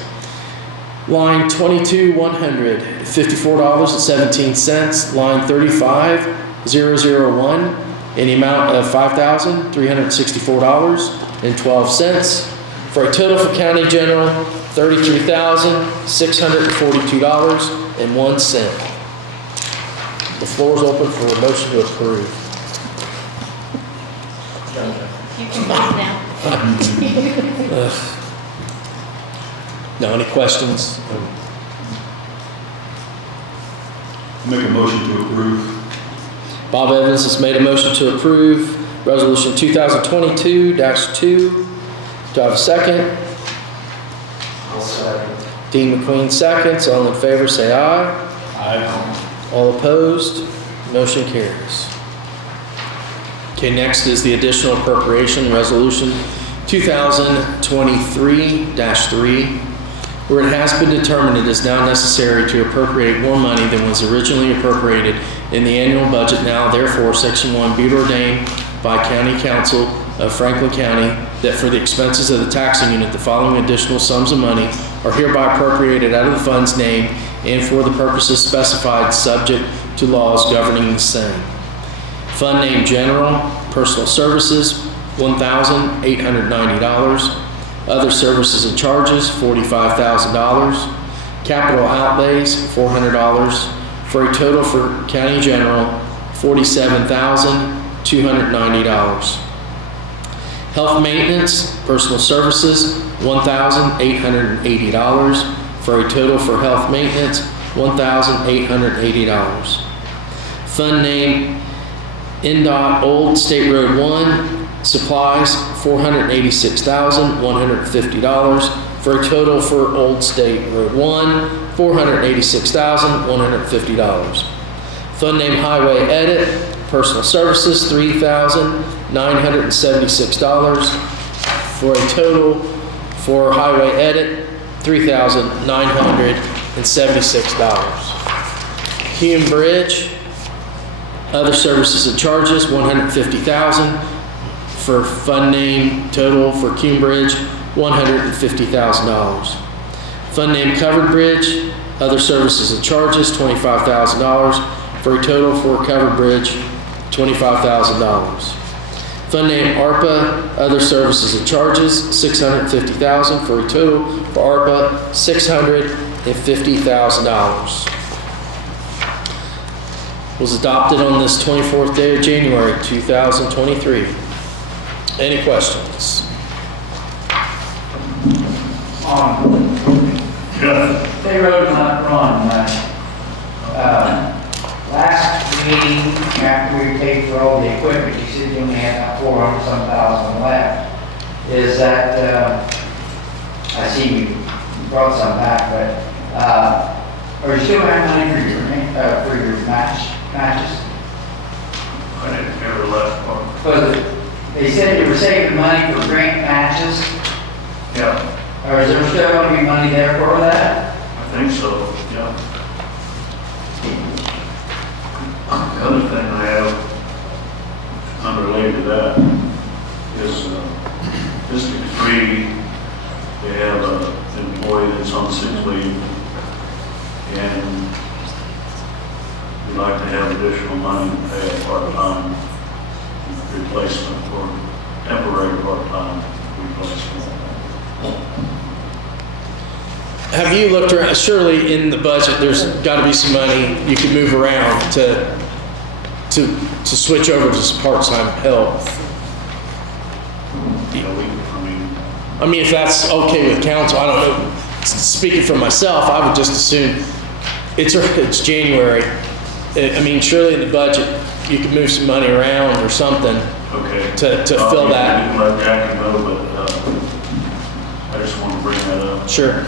Line 22100, $54.17. Line 35001, in the amount of $5,364.12, for a total for county general, $33,642.01. The floor is open for a motion to approve. You can vote now. No, any questions? Make a motion to approve. Bob Evans has made a motion to approve Resolution 2022-2. Do I have a second? I'll second. Dean McQueen seconds. All in favor say aye. Aye. All opposed? Motion carries. Okay, next is the additional appropriation resolution 2023-3, where it has been determined it is now necessary to appropriate more money than was originally appropriated in the annual budget. Now, therefore, Section 1 be it ordained by County Council of Franklin County that for the expenses of the taxing unit, the following additional sums of money are hereby appropriated out of the funds named and for the purposes specified, subject to laws governing the same. Fund name general, personal services, $1,890. Other services and charges, $45,000. Capital outlays, $400. For a total for county general, $47,290. Health maintenance, personal services, $1,880. For a total for health maintenance, $1,880. Fund name NDOT Old State Road 1, supplies, $486,150. For a total for Old State Road 1, $486,150. Fund name Highway Edit, personal services, $3,976. For a total for Highway Edit, $3,976. Hume Bridge, other services and charges, $150,000. For fund name total for Hume Bridge, $150,000. Fund name Covered Bridge, other services and charges, $25,000. For a total for Covered Bridge, $25,000. Fund name ARPA, other services and charges, $650,000. For a total for ARPA, $650,000. Was adopted on this 24th day of January 2023. Any questions? They wrote not run. Last meeting, after we paid for all the equipment, you said you only had about 400-some thousand left. Is that, I see you brought some back, but, are you still having money for your matches? I didn't hear the last part. But they said you were saving money for grant matches. Yeah, Or is there still going to be money there for that? I think so, yeah. The other thing I have unrelated to that is District 3, they have an employee that's on sick leave, and we'd like to have additional money to pay a part-time replacement for temporary part-time replacement. have you looked around, surely in the budget, there's gotta be some money you could move around to switch over to some part-time help. I mean, if that's okay with council, I don't know. Speaking for myself, I would just assume it's January. I mean, surely in the budget, you could move some money around or something Okay. to fill that. You can let Jackie know, but I just wanted to bring that up. Sure.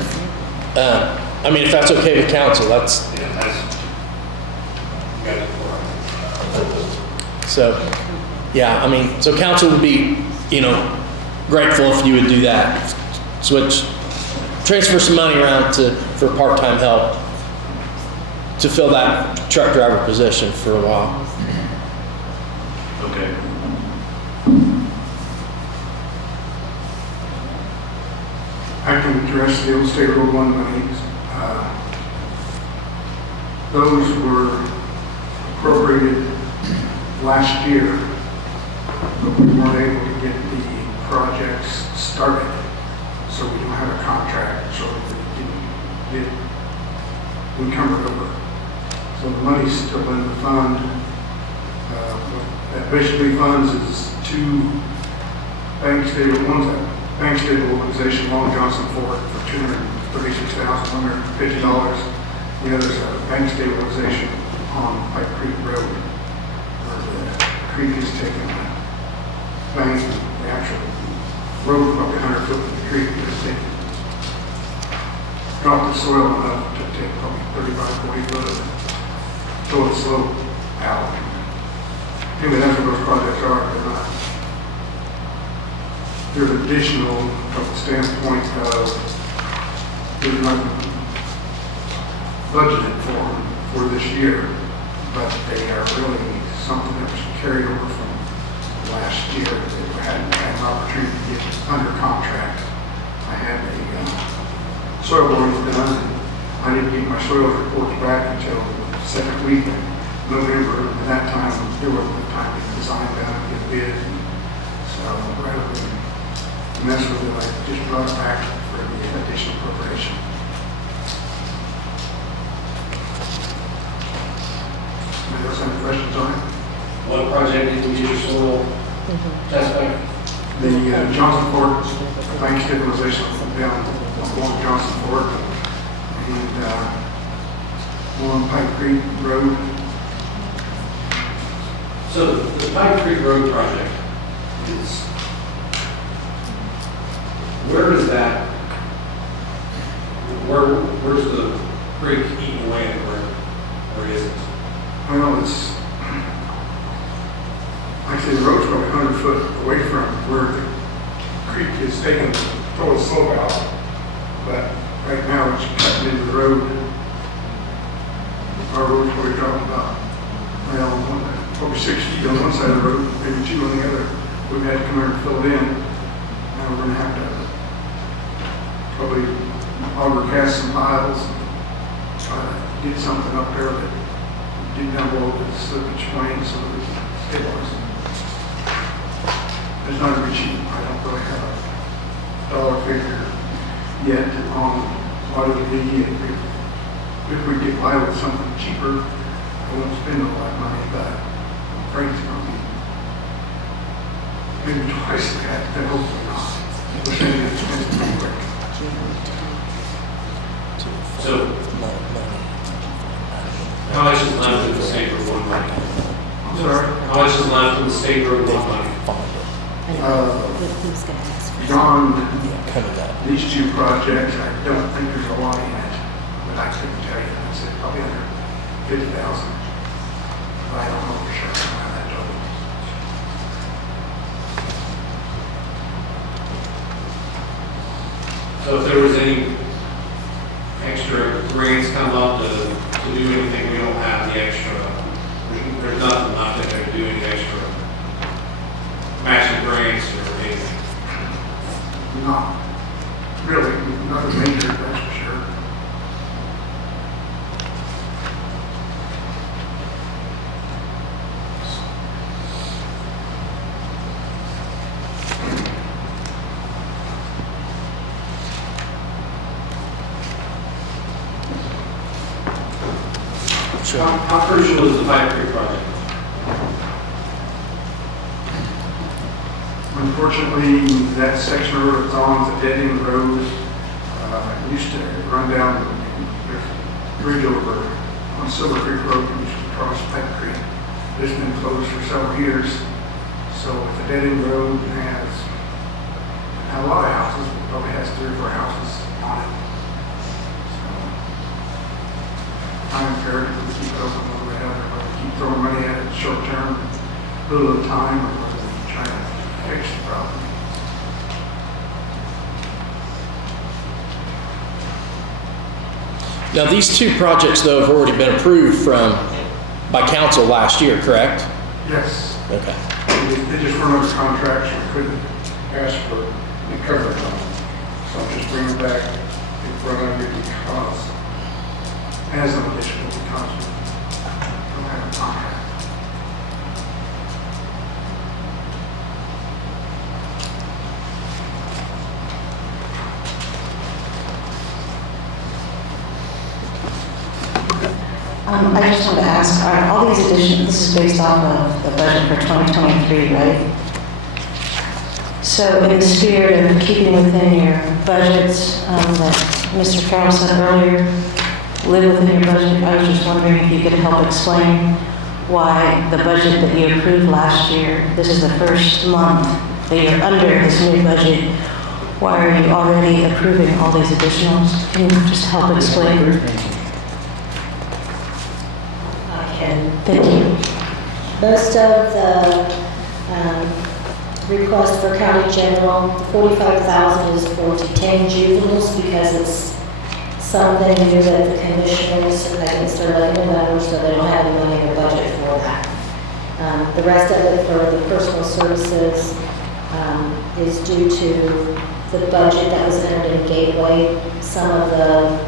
I mean, if that's okay with council, that's, Yeah, that's, got it for so, yeah, I mean, so council would be, grateful if you would do that. Transfer some money around for part-time help to fill that truck driver position for a while. Okay. I can address the old State Road 1 monies. Those were appropriated last year, but we weren't able to get the projects started, so we don't have a contract, so we didn't get encumbered over. So the money's still in the fund. What that basically funds is two bank stable, one's a bank stable organization, Long Johnson Ford, for $236,150. The other's a bank stabilization on Pipe Creek Road, where the creek is taking the bank, the actual road probably 100 foot from the creek, because they drop the soil enough to take probably 35, 40 foot of it, fill the slope out. Anyway, that's what those projects are. They're not. There's additional from the standpoint of there's nothing budgeted for this year, but they are really something that was carried over from last year. They hadn't had an opportunity to get under contract. I had a soil boring done, and I didn't get my soil reports back until the second week in November. At that time, there wasn't the time to get design done and get bid. So rather than mess with it, I just brought it back for the additional appropriation. Anybody else have any questions on it? What project did we get your soil test back? The Johnson Ford bank stabilization down along Johnson Ford and along Pipe Creek Road. So the Pine Creek Road project is, where is that, where's the creek eating away and where is it? Well, it's, actually the road's probably 100 foot away from where the creek is taking the total slope out. But right now it's cutting into the road. Our road's probably dropped about, probably 6 feet on one side of the road, maybe 2 on the other. We've had to come here and fill it in. Now we're gonna have to probably auger cast some piles, try to get something up there that didn't have all the slippage plain so that we can stabilize it. It's not very cheap. I don't really have a dollar figure yet on what it would be. If we get by with something cheaper, I won't spend a lot of money, but I'm afraid it's going to be maybe twice that, then hopefully not. We're saying it's expensive pretty quick. So, how much is left in the state road 1 money? I'm sorry? How much is left in the state road 1 money? Who's gonna ask for Beyond these two projects, I don't think there's a lot in it, but I couldn't tell you. I'd say probably under 50,000. But I don't know for sure how that total. So if there was any extra grants come up to do anything, we don't have the extra, there's nothing left that they do any extra matching grants or anything. Not really, not a major, that's for sure. Sure. How crucial is the Pipe Creek project? Unfortunately, that section of road it's on is a dead-end road. Used to run down the bridge over on Silver Creek Road, and used to cross Pipe Creek. It's been closed for several years. So it's a dead-end road and has a lot of houses, probably has 3 or 4 houses on it. So I'm imperative to keep it open a little bit, whether we keep throwing money at it short term, a little at a time, or whether we try to fix the problem. Now, these 2 projects, though, have already been approved by council last year, correct? Yes. Okay. They just weren't under contract, so we couldn't ask for the coverage on them. So I'm just bringing it back in front of you because, as an additional, because we don't have a contract. I just wanted to ask, are all these additions, this is based off of the budget for 2023, right? So in the spirit of keeping within your budgets that Mr. Carroll said earlier, live within your budget, I was just wondering if you could help explain why the budget that you approved last year, this is the first month that you're under this new budget, why are you already approving all these additionals? Can you just help explain? Thank you. Most of the request for county general, the 45,000 is for detained juveniles because it's something new that the commissioners, I think, start letting them know, so they don't have any money in their budget for that. The rest of it for the personal services is due to the budget that was entered in Gateway. Some of the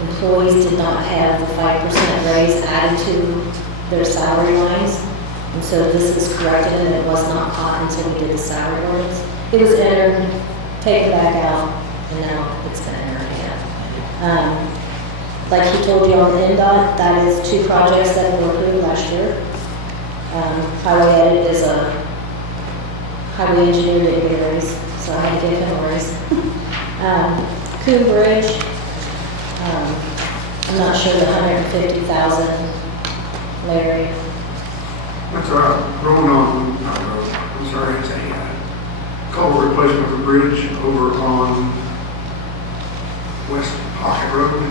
employees did not have the 5% raise added to their salary lines. And so this is corrected, and it was not caught until we did the salary lines. It was entered, taken back out, and now it's been entered again. Like he told you on the NDOT, that is 2 projects that were approved last year. Highway edit is a highway engineer didn't get a raise, so I had to give him a raise. Coon Bridge, I'm not sure the 150,000, Larry. That's a road on, not a road, I'm sorry, it's a culvert replacement of a bridge over on West Pocket Road,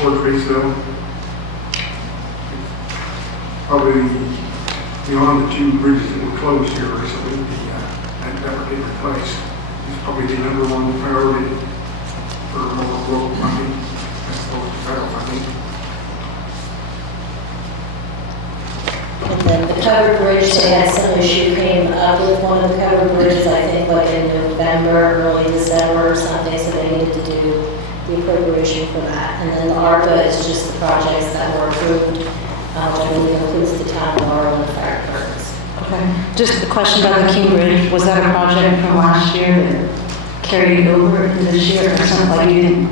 towards Reesville. Probably beyond the 2 bridges that were closed here recently, that never get replaced. It's probably the #1 priority for more local funding as opposed to federal funding. And then the covered bridge, they had some issue came up with one of the covered bridges, I think like in November, early December or something, so they needed to do the appropriation for that. And then the ARPA is just the projects that were approved, which I believe includes the Town of Laurel and the fire departments. Okay. Just a question about the King Bridge. Was that a project from last year that carried over into this year, or something like you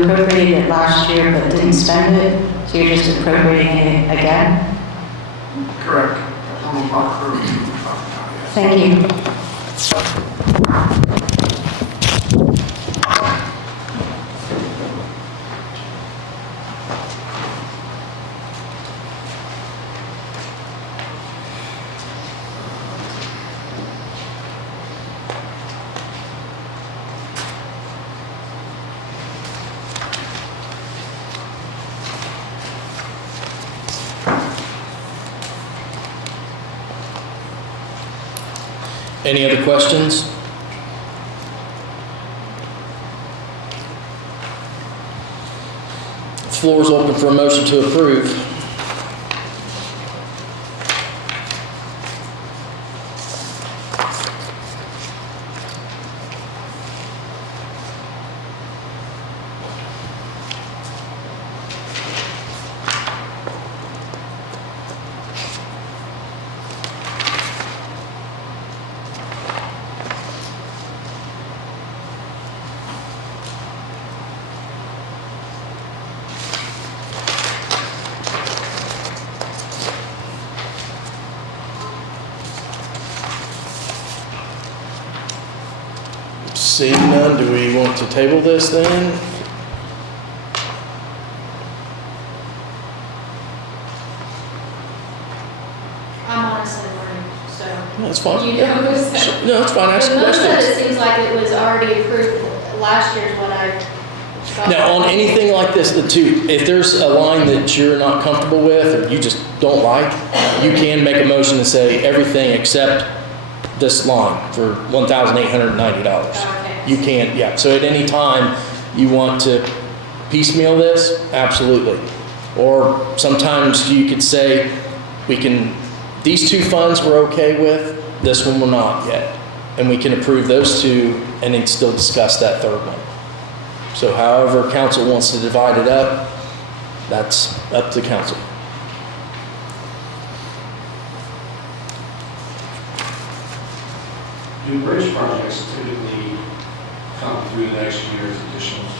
appropriated it last year but didn't spend it, so you're just appropriating it again? Correct. On the Park Road. Thank you. Any other questions? The floor is open for a motion to approve. Seeing none, do we want to table this then? I'm honestly learning, so. That's fine. You Yeah. know, so. Sure. No, it's fine, ask But most of questions. it seems like it was already approved last year's what I got. Now, on anything like this, if there's a line that you're not comfortable with or you just don't like, you can make a motion to say everything except this line for $1,890. Okay. You can, yeah. So at any time you want to piecemeal this, absolutely. Or sometimes you could say, these two funds we're okay with, this one we're not yet. And we can approve those two and then still discuss that third one. So however council wants to divide it up, that's up to council. Do bridge projects typically come through the next year's additionals?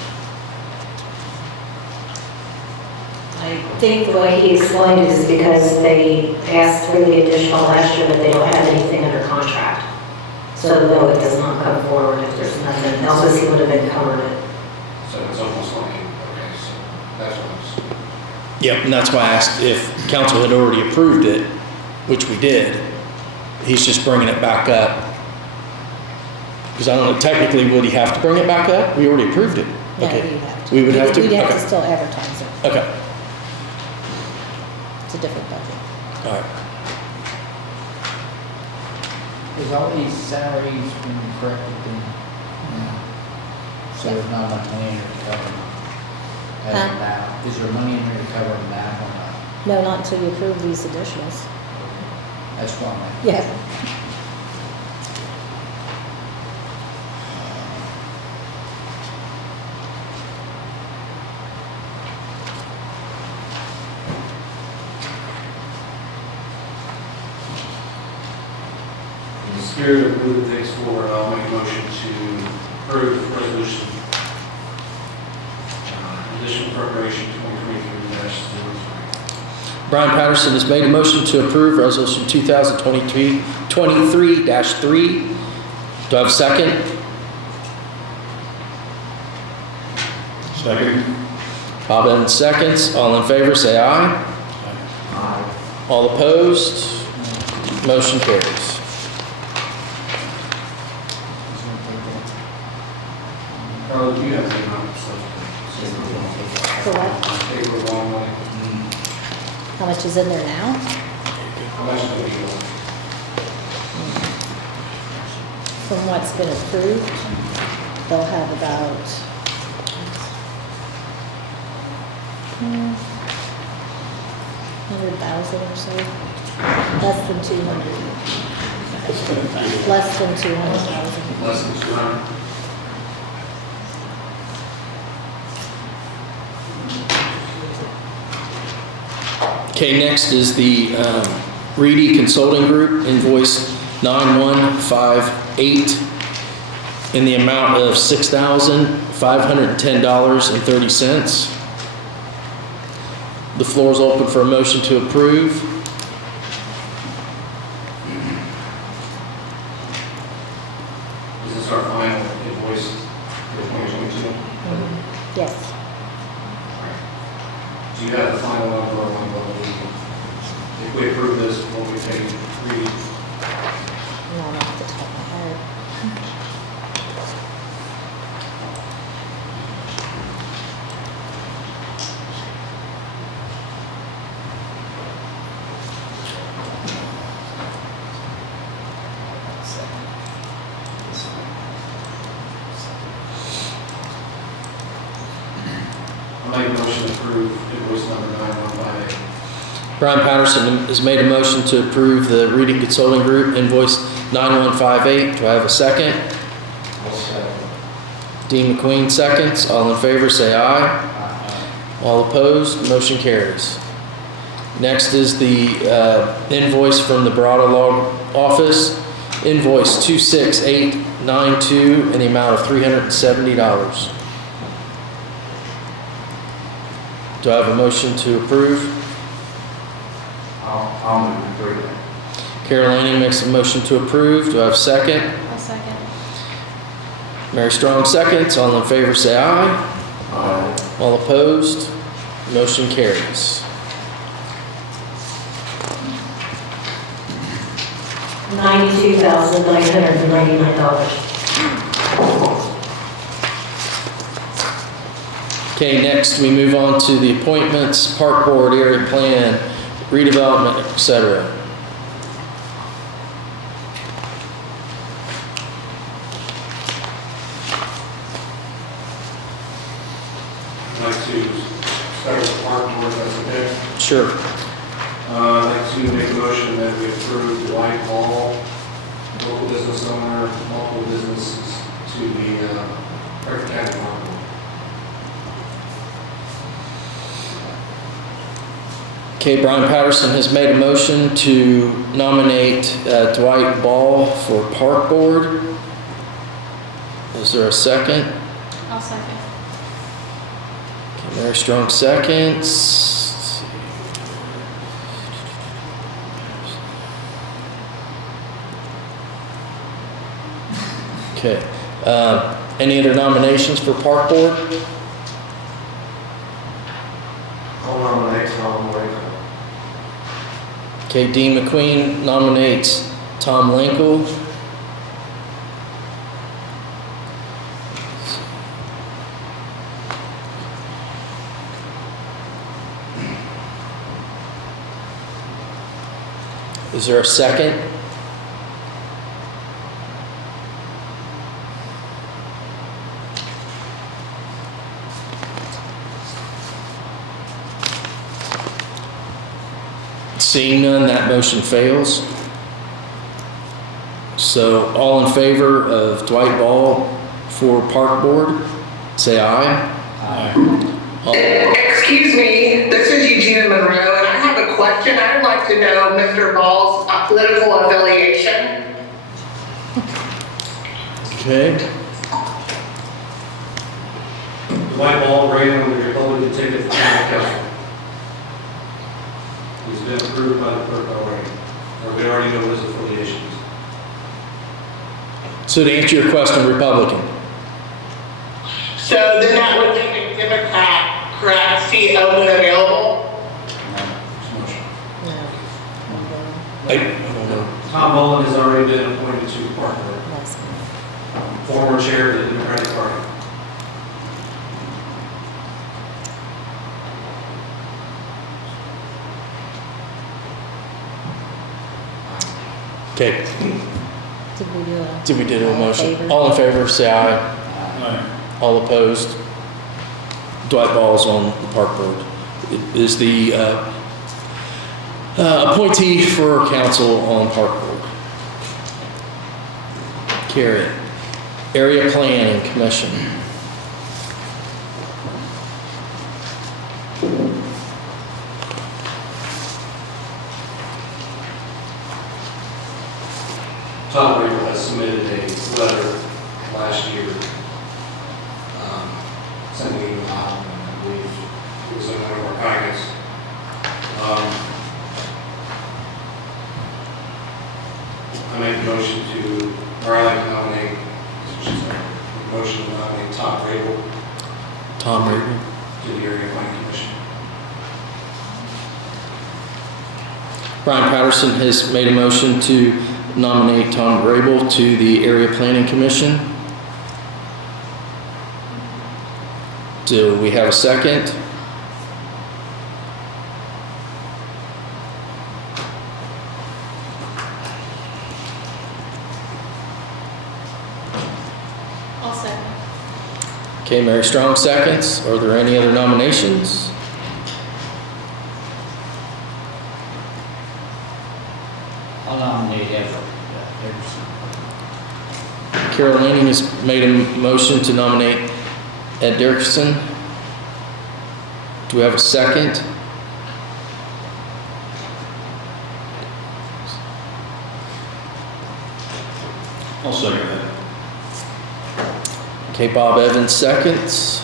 I think the way he explained it is because they asked for the additional last year, but they don't have anything under contract. So no, it does not come forward if there's nothing else, he would have encumbered it. So it's almost like, okay, so that's what I was. Yep, and that's why I asked if council had already approved it, which we did. He's just bringing it back up. Because I don't know, technically, would he have to bring it back up? We already approved it. No, Okay. we'd have to. We would have to? We'd have to Okay. still advertise it. Okay, It's a different budget. all right. Is all these salaries been corrected then? So there's not enough money in there to cover them as of now? Is there money in there to cover them now or not? No, not until you approve these additionals. That's wrong. Yeah. In the spirit of moving things forward, I'll make a motion to approve resolution, additional appropriation 2023-03. Brian Patterson has made a motion to approve resolution 2023-3. Do I have a second? Second. Bob Evans seconds. All in favor, say aye. Aye. All opposed? Motion carries. Carla, do you have any numbers? For what? Take a long way. How much is in there now? How much do we want? From what's been approved, they'll have about 100,000 or so. Less than 200. Less than 200,000. Less than 200. Okay, next is the Reedy Consulting Group invoice 9158 in the amount of $6,510.30. The floor is open for a motion to approve. Is this our final invoice for 2022? Yes. Do you have the final number on what we, if we approve this, what we pay Reedy? Not off the top of my head. I'll make a motion to approve invoice number 9158. Brian Patterson has made a motion to approve the Reedy Consulting Group invoice 9158. Do I have a second? Dean McQueen seconds. All in favor, say aye. All opposed, motion carries. Next is the invoice from the Barada Law Office, invoice 26892 in the amount of $370. Do I have a motion to approve? I'll move to approve that. Carol Lanning makes a motion to approve. Do I have a second? I'll second. Mary Strong seconds. All in favor say aye. Aye. All opposed? Motion carries. $92,999. Okay, next we move on to the appointments, park board, area plan, redevelopment, etc. I'd like to start with the park board, if that's okay. Sure. I'd like to make a motion that we approve Dwight Hall, local business owner, multiple businesses, to the Crawford County Park Board. Okay, Brian Patterson has made a motion to nominate Dwight Ball for park board. Is there a second? I'll second. Okay, Mary Strong seconds. Okay. Any other nominations for park board? I'll nominate Tom Waco. Okay, Dean McQueen nominates Tom Linkle. Is there a second? Seeing none, that motion fails. So all in favor of Dwight Ball for park board, say aye. Aye. Excuse me, this is Eugenia Monroe, and I have a question. I'd like to know Mr. Ball's political affiliation. Okay. Dwight Ball ran on the Republican ticket for county council. He's been approved by the clerk already, or we already know his affiliations. So to answer your question, Republican. So then that would make a Democrat, correct, seat open available? I don't know. Tom Mullen has already been appointed to the park board, former chair of the Democratic Party. Okay. Did we do a motion? favor? All in favor, say aye. Aye. All opposed? Dwight Ball's on the park board. Is the appointee for council on park board. Carry it. Area Planning Commission. Tom Riegel has submitted a letter last year, sending it out, and I believe it was in one of our packets. I make a motion to, or I like to nominate, motion to nominate Tom Riegel Tom Reardon. to the Area Planning Commission. Brian Patterson has made a motion to nominate Tom Grable to the Area Planning Commission. Do we have a second? I'll second. Okay, Mary Strong seconds. Are there any other nominations? I'll nominate Everson. Carol Lanning has made a motion to nominate Ed Dickerson. Do we have a second? I'll second that. Okay, Bob Evans seconds.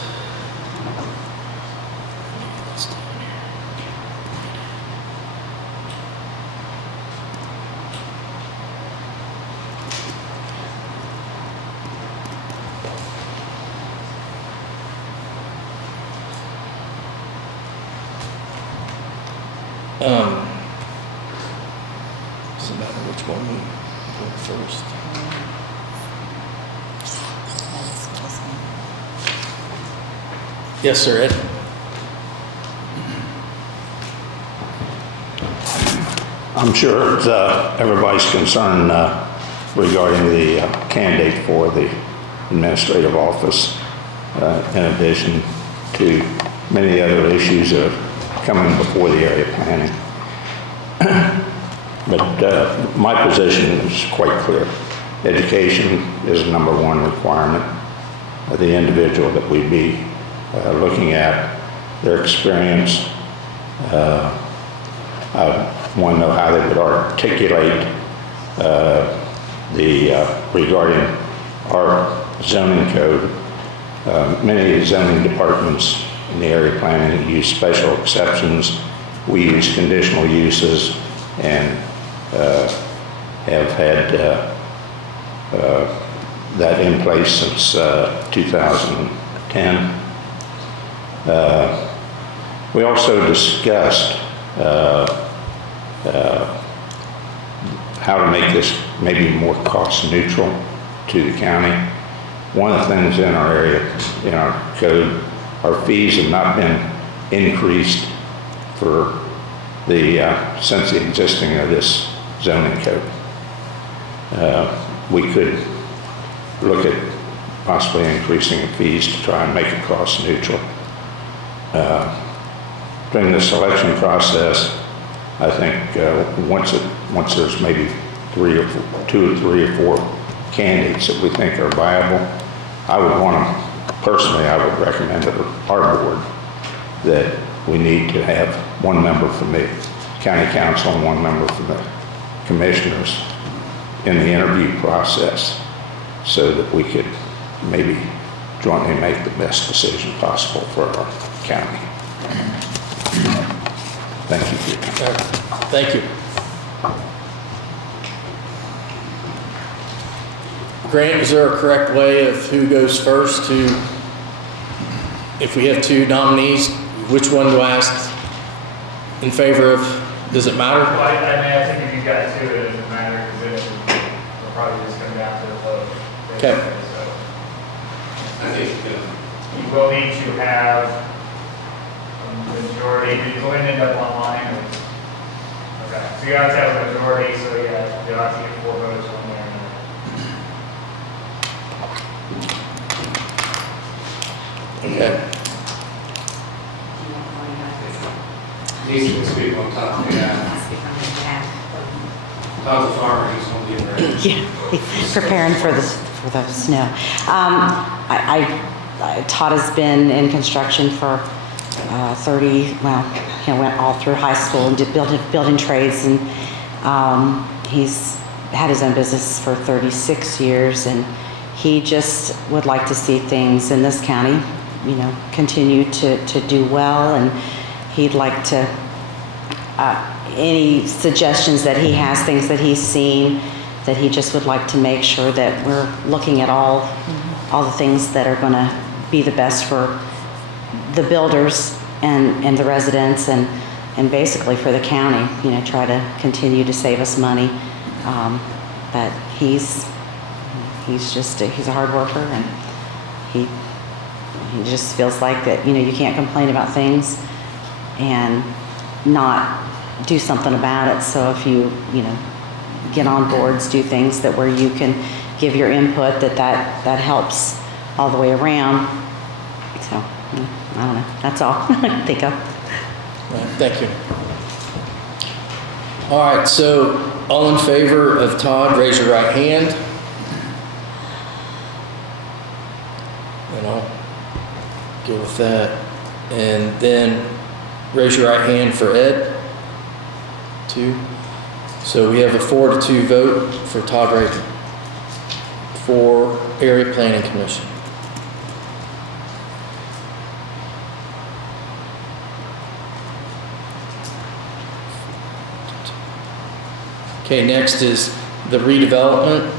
Doesn't matter which one we go first. Yes, sir, Ed. I'm sure it's, everybody's concerned regarding the candidate for the administrative office, in addition to many other issues that are coming before the area planning. But my position is quite clear. Education is the number one requirement of the individual that we'd be looking at, their experience. I want to know how they would articulate regarding our zoning code. Many zoning departments in the area planning use special exceptions. We use conditional uses and have had that in place since 2010. We also discussed how to make this maybe more cost neutral to the county. One of the things in our area, in our code, our fees have not been increased for since the existing of this zoning code. We could look at possibly increasing the fees to try and make it cost neutral. During the selection process, I think once there's maybe two or three or four candidates that we think are viable, I would recommend to our board that we need to have one member from the county council and one member from the commissioners in the interview process so that we could maybe jointly make the best decision possible for our county. Thank you for your time. Thank you. Grant, is there a correct way of who goes first to, if we have two nominees, which one do I ask in favor of? Does it matter? Well, I think if you've got two, it doesn't matter, because then it'll probably just come down to the vote. Okay. So, I think, you will need to have a majority, did you go ahead and end up online? Or? Okay, so you have to have a majority, so yeah, you'll have to get 4 votes one way or another. Okay. needs to speak on top, yeah. Tom's a farmer, he's gonna get ready. Yeah, preparing for the snow. Todd has been in construction for 30, well, he went all through high school and did building trades, and he's had his own business for 36 years, and he just would like to see things in this county, continue to do well, and he'd like to, any suggestions that he has, things that he's seen, that he just would like to make sure that we're looking at all the things that are gonna be the best for the builders and the residents and basically for the county, try to continue to save us money. But he's a hard worker, and he just feels like that, you can't complain about things and not do something about it. So if you get on boards, do things that where you can give your input, that helps all the way around. So I don't know, that's all I can think of. Right, thank you. All right, so all in favor of Todd, raise your right hand. And I'll go with that. And then raise your right hand for Ed. 2. So we have a 4-2 vote for Todd Raven for Area Planning Commission. Okay, next is the redevelopment.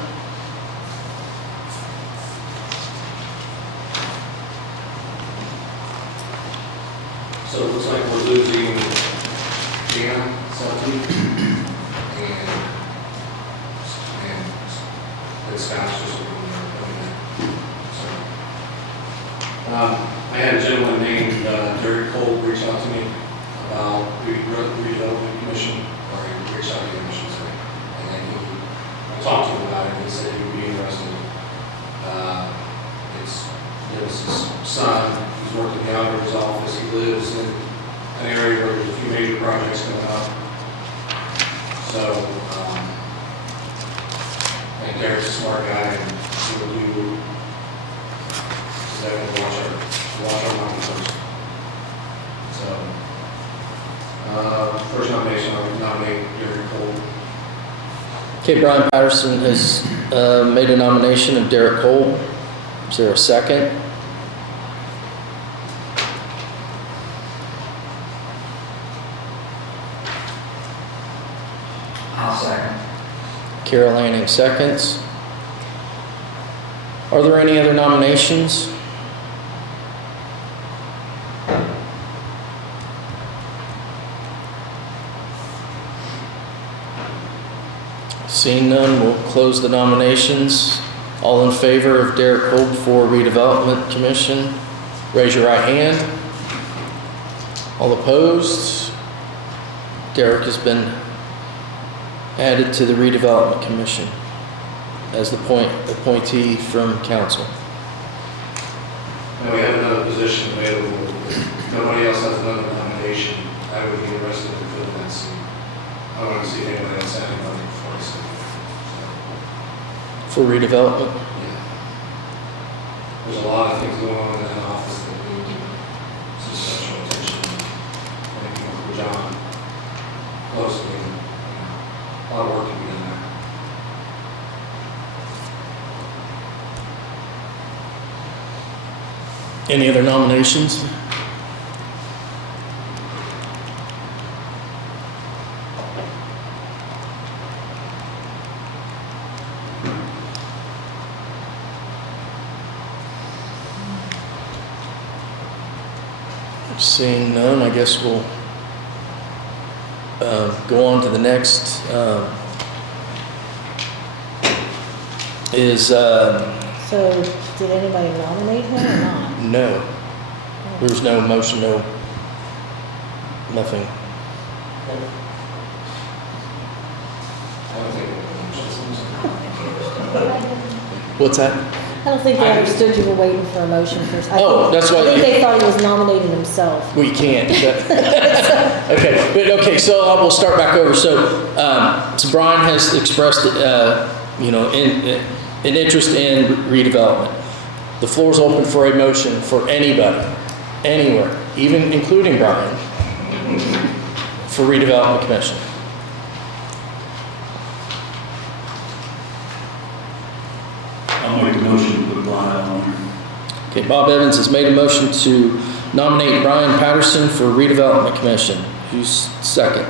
So it looks like we're losing Christina Selby, and Scott's just looking there. So, I had a gentleman named Derek Cole reach out to me about redevelopment commission, or he reached out to the commission, sorry. And then I talked to him about it, and he said he would be interested. It was his son, he's working in the auditor's office, he lives in an area where there's a few major projects coming up. So, I think Derek's a smart guy, and he will do, so they're going to watch our money first. So, first nomination, I would nominate Derek Cole. Okay, Brian Patterson has made a nomination of Derek Cole. Is there a second? I'll second. Carol Lanning seconds. Are there any other nominations? Seeing none, we'll close the nominations. All in favor of Derek Cole for Redevelopment Commission, raise your right hand. All opposed? Derek has been added to the Redevelopment Commission as the appointee from council. Now we have another position available. If nobody else has another nomination, I would be interested in filling that seat. I don't want to see anybody else adding money before I sit For redevelopment? Yeah. There's a lot of things going on in that office that need some special attention. I think, for John, closely, a lot of work to be done there. Any other nominations? Seeing none, I guess we'll go on to the next. So, did anybody nominate him or not? No. There's no motion, no, nothing. What's that? I don't think they understood you were waiting for a motion first. That's why. I think they thought he was nominating himself. We can't. Okay, so I will start back over. So Brian has expressed, an interest in redevelopment. The floor is open for a motion for anybody, anywhere, even including Brian, for redevelopment commission. I'll make a motion to put Brian on here. Okay, Bob Evans has made a motion to nominate Brian Patterson for redevelopment commission. Who's second?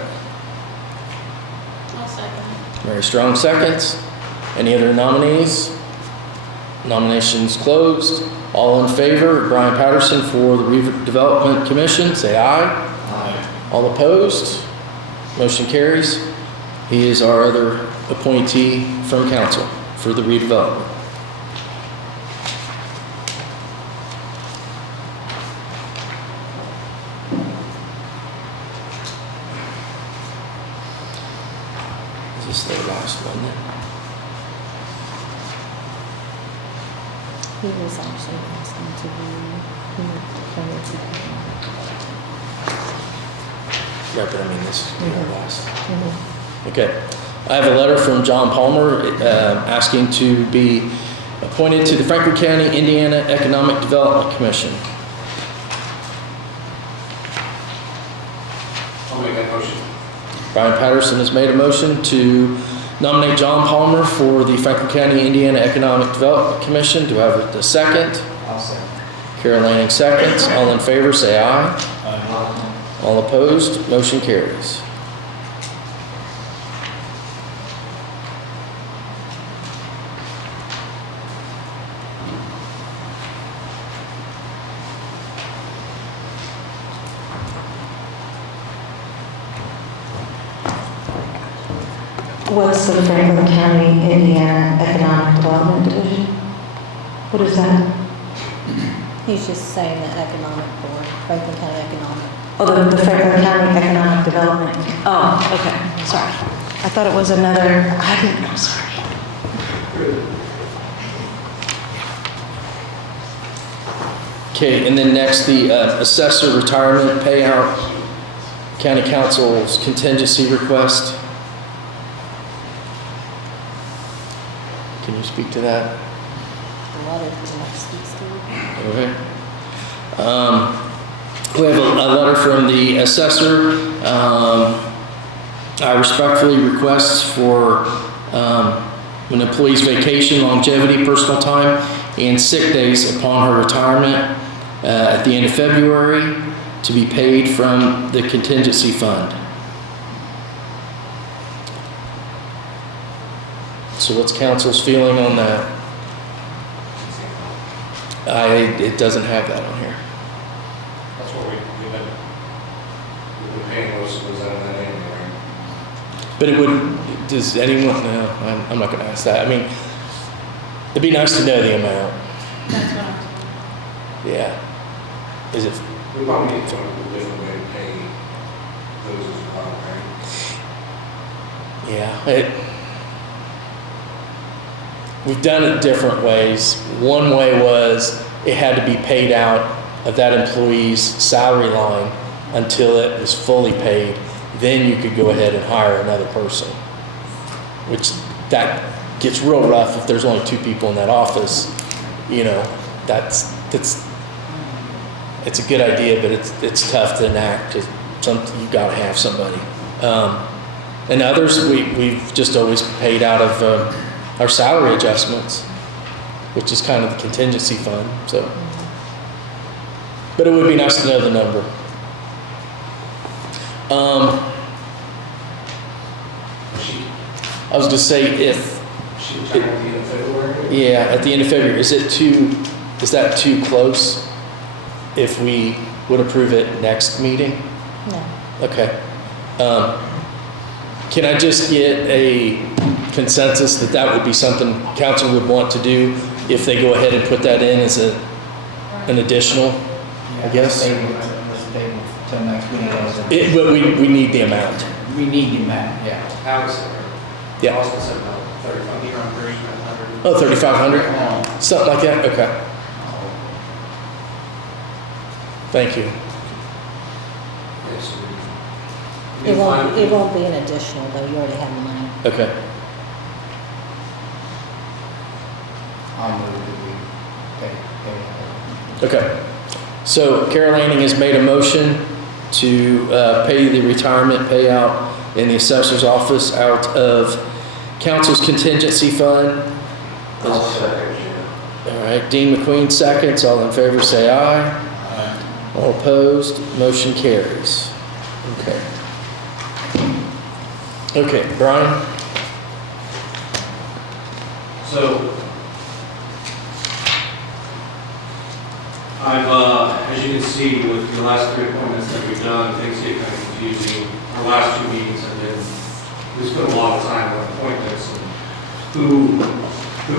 I'll second. Mary Strong seconds. Any other nominees? Nominations closed. All in favor of Brian Patterson for the redevelopment commission, say aye. Aye. All opposed? Motion carries. He is our other appointee from council for the redevelopment. Is this the last one then? He was actually asking to be appointed to Right, but I mean, this is the last. Mhm. Okay. I have a letter from John Palmer asking to be appointed to the Franklin County, Indiana Economic Development Commission. I'll make that motion. Brian Patterson has made a motion to nominate John Palmer for the Franklin County, Indiana Economic Development Commission. Do I have a second? I'll second. Carol Lanning seconds. All in favor, say aye. All opposed, motion carries. What's the Franklin County, Indiana Economic Development Division? What is that? He's just saying the economic board, Franklin County Economic. Oh, the Franklin County Economic Development. Oh, okay, sorry. I thought it was another, I'm sorry. Okay, and then next, the assessor retirement payout, county council's contingency request. Can you speak to that? A letter from Mark speaks to. Okay. We have a letter from the assessor. I respectfully request for an employee's vacation, longevity, personal time, and sick days upon her retirement at the end of February to be paid from the contingency fund. So what's council's feeling on that? It doesn't have that on here. That's what we've been paying most of those out of that anyway, right? But it would, does anyone, no, I'm not gonna ask that. I mean, it'd be nice to know the amount. That's what I'm. Yeah. Is it, We probably need to find a different way to pay those as well, right? yeah, we've done it different ways. One way was it had to be paid out of that employee's salary line until it was fully paid. Then you could go ahead and hire another person, which that gets real rough if there's only 2 people in that office. You know, that's it's a good idea, but it's tough to enact. It's something you got to have somebody. And others we've just always paid out of our salary adjustments, which is kind of the contingency fund. So, but it would be nice to know the number. I was going to say if She retired at the end of February? yeah, at the end of February, is that too close? If we would approve it next meeting? No. Okay. Can I just get a consensus that that would be something council would want to do if they go ahead and put that in as an additional, I guess? Let's table till next meeting. But we need the amount. We need the amount, yeah. Alex, Yeah. Austin said about 3,500. Oh, 3,500? Something like that? Okay. Thank you. Yes. It won't be an additional, though, you already have the money. Okay. I'll move that we pay. Okay. So Carol Lanning has made a motion to pay the retirement payout in the assessor's office out of council's contingency fund. I'll second, yeah. All right, Dean McQueen seconds. All in favor say aye. All opposed, motion carries. Okay. Okay, Brian? So, as you can see with the last 3 appointments that we've done, things get kind of confusing. Our last 2 meetings have been, we spent a lot of time on appointments and who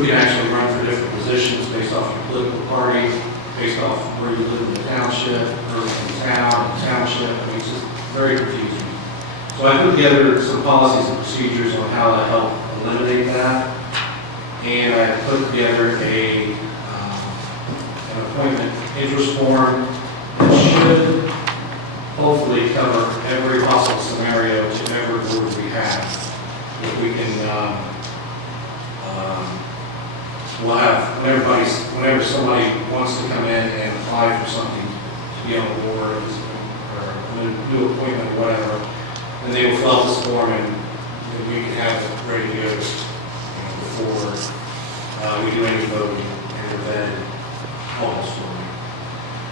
can actually run for different positions based off your political party, based off where you live in the township, or in town, township. I mean, it's just very confusing. So I put together some policies and procedures on how to help eliminate that. And I put together an appointment interest form that should hopefully cover every possible scenario, whichever board we have. If we can, we'll have, whenever somebody wants to come in and apply for something to be on the board, or a new appointment or whatever, then they will fill out this form and we can have it ready to go before we do any voting and then almost for me.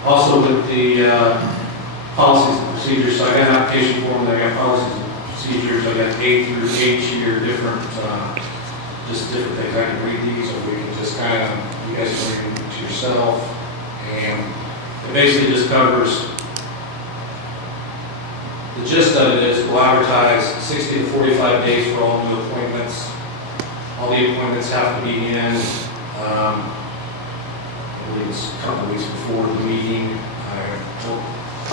Also with the policies and procedures, so I got an application form, I got policies and procedures, I got A through H here, different, just different things. I can read these, or we can just kind of, you guys can read them to yourself. And it basically just covers The gist of it is we'll advertise 60 to 45 days for all new appointments. All the appointments have to be in, I believe it's a couple weeks before the meeting.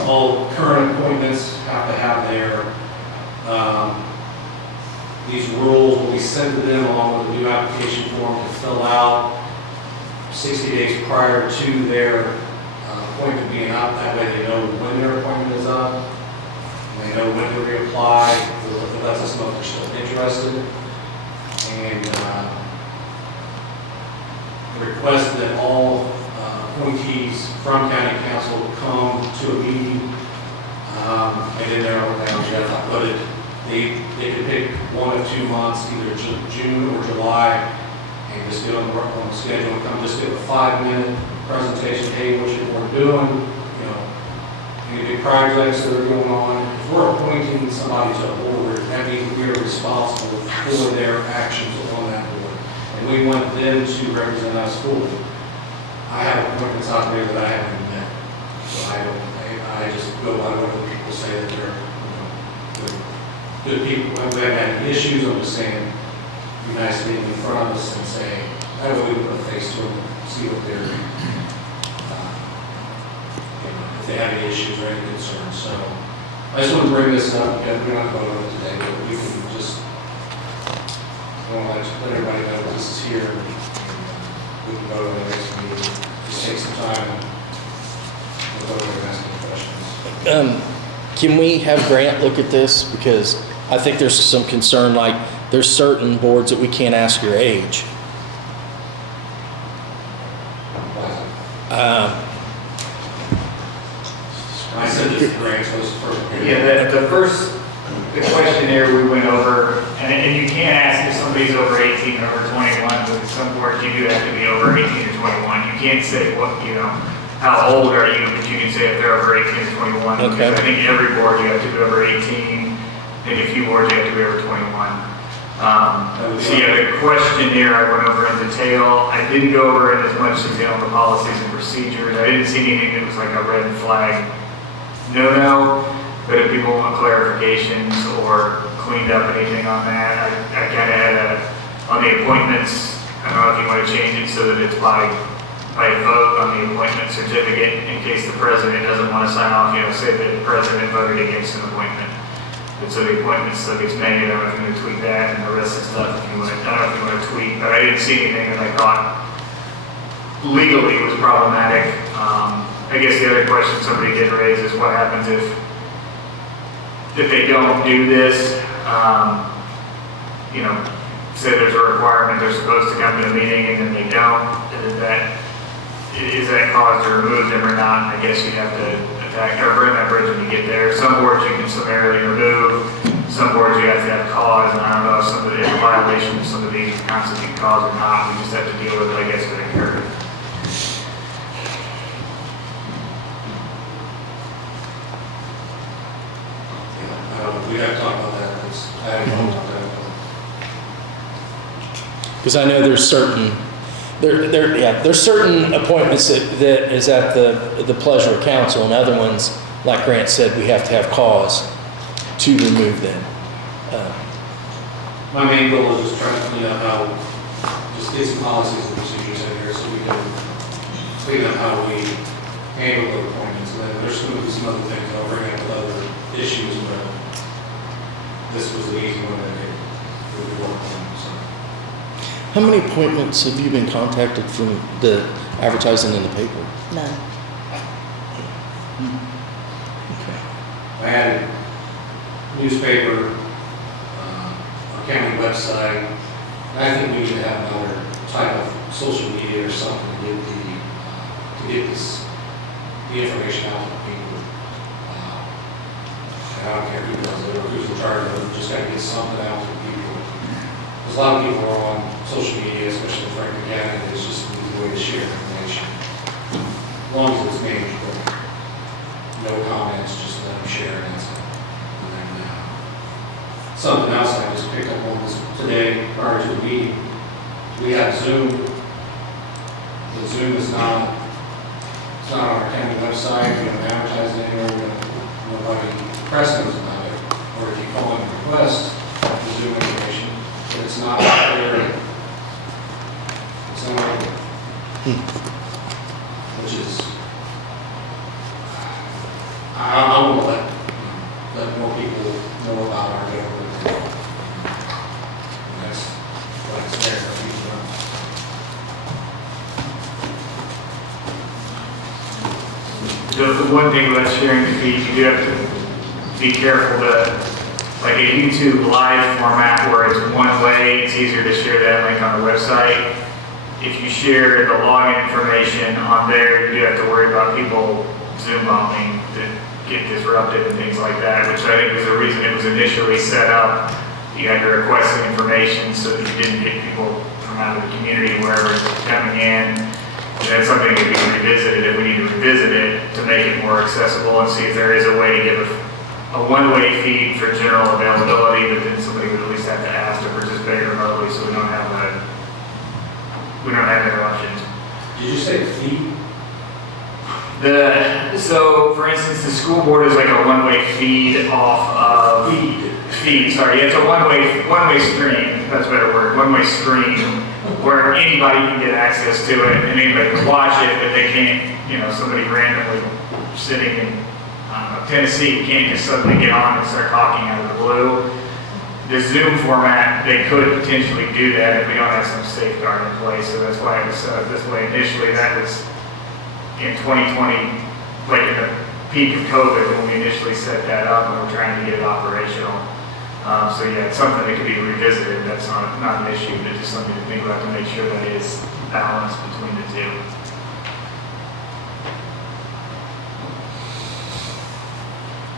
All current appointments have to have these rules will be sent to them along with a new application form to fill out 60 days prior to their appointment being up. That way they know when their appointment is up, and they know when to reapply. It lets us know if they're still interested. And request that all appointees from county council come to a meeting. And in there, Jeff, I put it, they could pick one of 2 months, either June or July, and just get on the schedule and come just give a 5-minute presentation. Hey, what you're doing, you know, any big projects that are going on. If we're appointing somebody to a board, that means we are responsible for their actions on that board. And we want them to represent us fully. I have appointments out there that I haven't even met. So I just go by what other people say that they're good people. If we haven't had any issues, I'm just saying, it'd be nice to be in front of us and say, that way we can put a face to them, see what they're, if they have any issues or any concerns. So I just want to bring this up. We're not going over it today, but we can just, I want to let everybody know this is here. We can go to the next meeting. Just take some time and we'll go over and ask any questions. Can we have Grant look at this? Because I think there's some concern, like there's certain boards that we can't ask your age. I said this to Grant, so it's first. Yeah, the questionnaire we went over, and you can't ask if somebody's over 18 or over 21, but some boards you do have to be over 18 or 21. You can't say what, how old are you, but you can say if they're over 18 or 21. Okay. I think every board you have to be over 18, and a few boards you have to be over 21. So yeah, the questionnaire I went over in detail. I didn't go over in as much detail the policies and procedures. I didn't see anything that was like a red flag no, but if people want clarifications or cleaned up anything on that, I kind of had on the appointments, I don't know if you want to change it so that it's by vote on the appointment certificate in case the president doesn't want to sign off, say that the president voted against an appointment. And so the appointment still gets made. I don't know if you want to tweak that and the rest of the stuff if you want. I don't know if you want to tweak, but I didn't see anything that I thought legally was problematic. I guess the other question somebody did raise is what happens if they don't do this, say there's a requirement they're supposed to come to a meeting and then they don't, is that cause to remove them or not? I guess you'd have to attack or burn that bridge when you get there. Some boards you can summarily remove, some boards you have to have cause, and I don't know if somebody in violation of some of these constitute cause or not. We just have to deal with it, I guess, when it occurs. We have to talk about that. I haven't talked about that. Because I know there's certain appointments that is at the pleasure of council, and other ones, like Grant said, we have to have cause to remove them. My main goal is just trying to clean up just get some policies and procedures in here so we can clean up how we handle the appointments. And then there's going to be some other things I'll bring up with other issues, but this was the easy one that we would work on. So. How many appointments have you been contacted from the advertising in the paper? None. Okay. I had a newspaper, a county website, and I think we should have another type of social media or something to get the information out to people. I don't care who does it or who's in charge of it, just got to get something out to people. Because a lot of people are on social media, especially in Franklin County, and it's just an easy way to share information. As long as it's manageable. No comments, just let them share and that's it. And then, something else I just picked up on this today prior to the meeting. We have Zoom. The Zoom is not, it's not on our county website. We don't advertise it anywhere. Nobody press knows about it. call and request the Zoom information, but it's not there. It's not there. Which is, I want to let more people know about our government. And that's why it's there. The one thing about sharing the feeds, you do have to be careful that, like a YouTube live format where it's one way, it's easier to share that link on the website. If you share the login information on there, you do have to worry about people Zoom bombing that get disrupted and things like that, which I think was the reason it was initially set up. You had to request the information so that you didn't get people from out of the community wherever it's coming in. And that's something that we can revisit if we need to revisit it to make it more accessible and see if there is a way to give a one-way feed for general availability, but then somebody would at least have to ask to participate remotely so we don't have interruptions. Did you say feed? So for instance, the school board is like a one-way feed off of sorry, it's a one-way stream, that's a better word, one-way stream where anybody can get access to it and anybody can watch it, but they can't, somebody randomly sitting in Tennessee can't just suddenly get on and start talking out of the blue. The Zoom format, they could potentially do that if we don't have some safeguard in place, so that's why it was set up this way initially. That was in 2020, like in the peak of COVID when we initially set that up and we're trying to get it operational. So yeah, it's something that could be revisited. That's not an issue, but just something to think about to make sure that it is balanced between the two.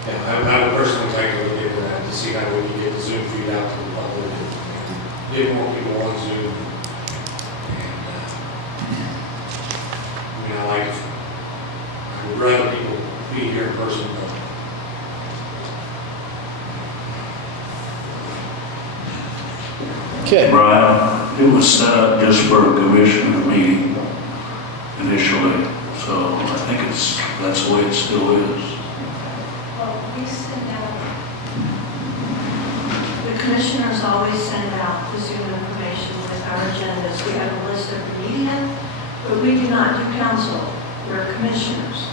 Yeah, I would personally like to look into that to see how we can get the Zoom feed out to the public and get more people on Zoom. And I would rather people be here in person, but Okay. Brian, it was set up just for a commissioner meeting initially, so I think that's the way it still is. Well, we send out, the commissioners always send out the Zoom information with our agendas. We have a list of the media, but we do not do council. We're commissioners.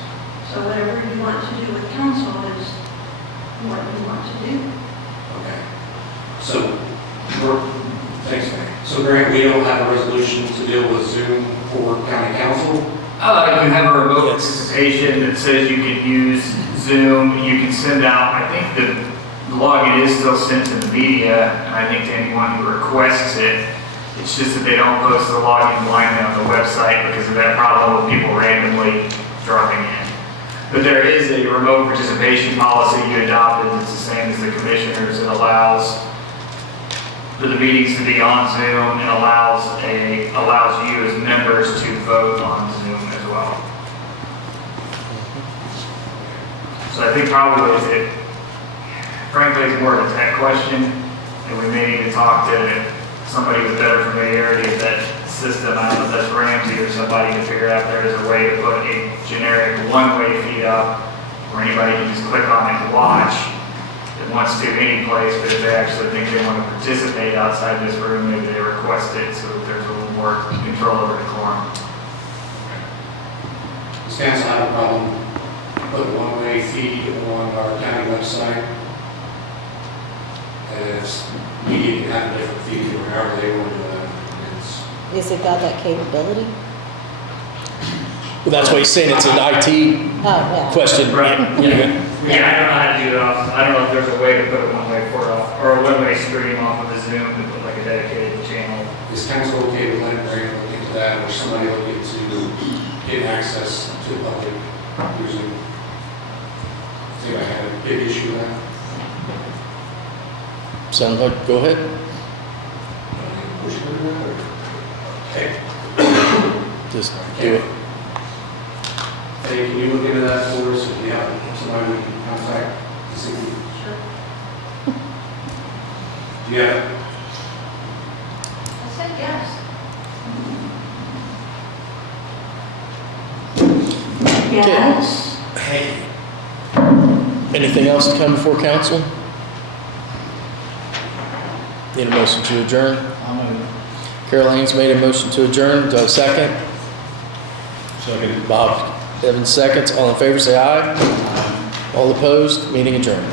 So whatever you want to do with council is what you want to do. okay. So, thanks, Mary. So, Grant, we don't have a resolution to deal with Zoom for county council? You have a remote participation that says you can use Zoom. You can send out, I think the login is still sent to the media, and I think to anyone who requests it. It's just that they don't post the login blindly on the website because of that problem with people randomly dropping in. But there is a remote participation policy you adopted that's the same as the commissioners. It allows for the meetings to be on Zoom and allows you as members to vote on Zoom as well. So I think probably frankly it's more of a tech question, and we may need to talk to somebody with better familiarity with that system. I don't know if that's Ramsey or somebody to figure out there is a way to put a generic one-way feed up where anybody can just click on it and watch that wants to any place, but if they actually think they want to participate outside this room, maybe they request it so that there's a little more control over the quorum. Does council have a problem putting one-way feed on our county website? And it's media can have a different feed or however they want to do it. Is it got that capability? Well, that's why he's saying it's an IT Oh, yeah. question. Right. Yeah. Yeah, I don't know how to do it off. I don't know if there's a way to put a one-way port off or a one-way stream off of the Zoom to put like a dedicated channel. Is council okay with letting Grant look into that, or somebody will get access to the public using? I think I have a big issue with that. Sounds like, go ahead. Okay. Just do it. Hey, can you look into that for us? If you have somebody we can contact to see? Sure. Do you have it? I said yes. Yes. Anything else to come before council? Need a motion to adjourn? I'll move. Carol Haynes made a motion to adjourn. Do I have a second? Second. Bob Evans seconds. All in favor, say aye. All opposed, meeting adjourned.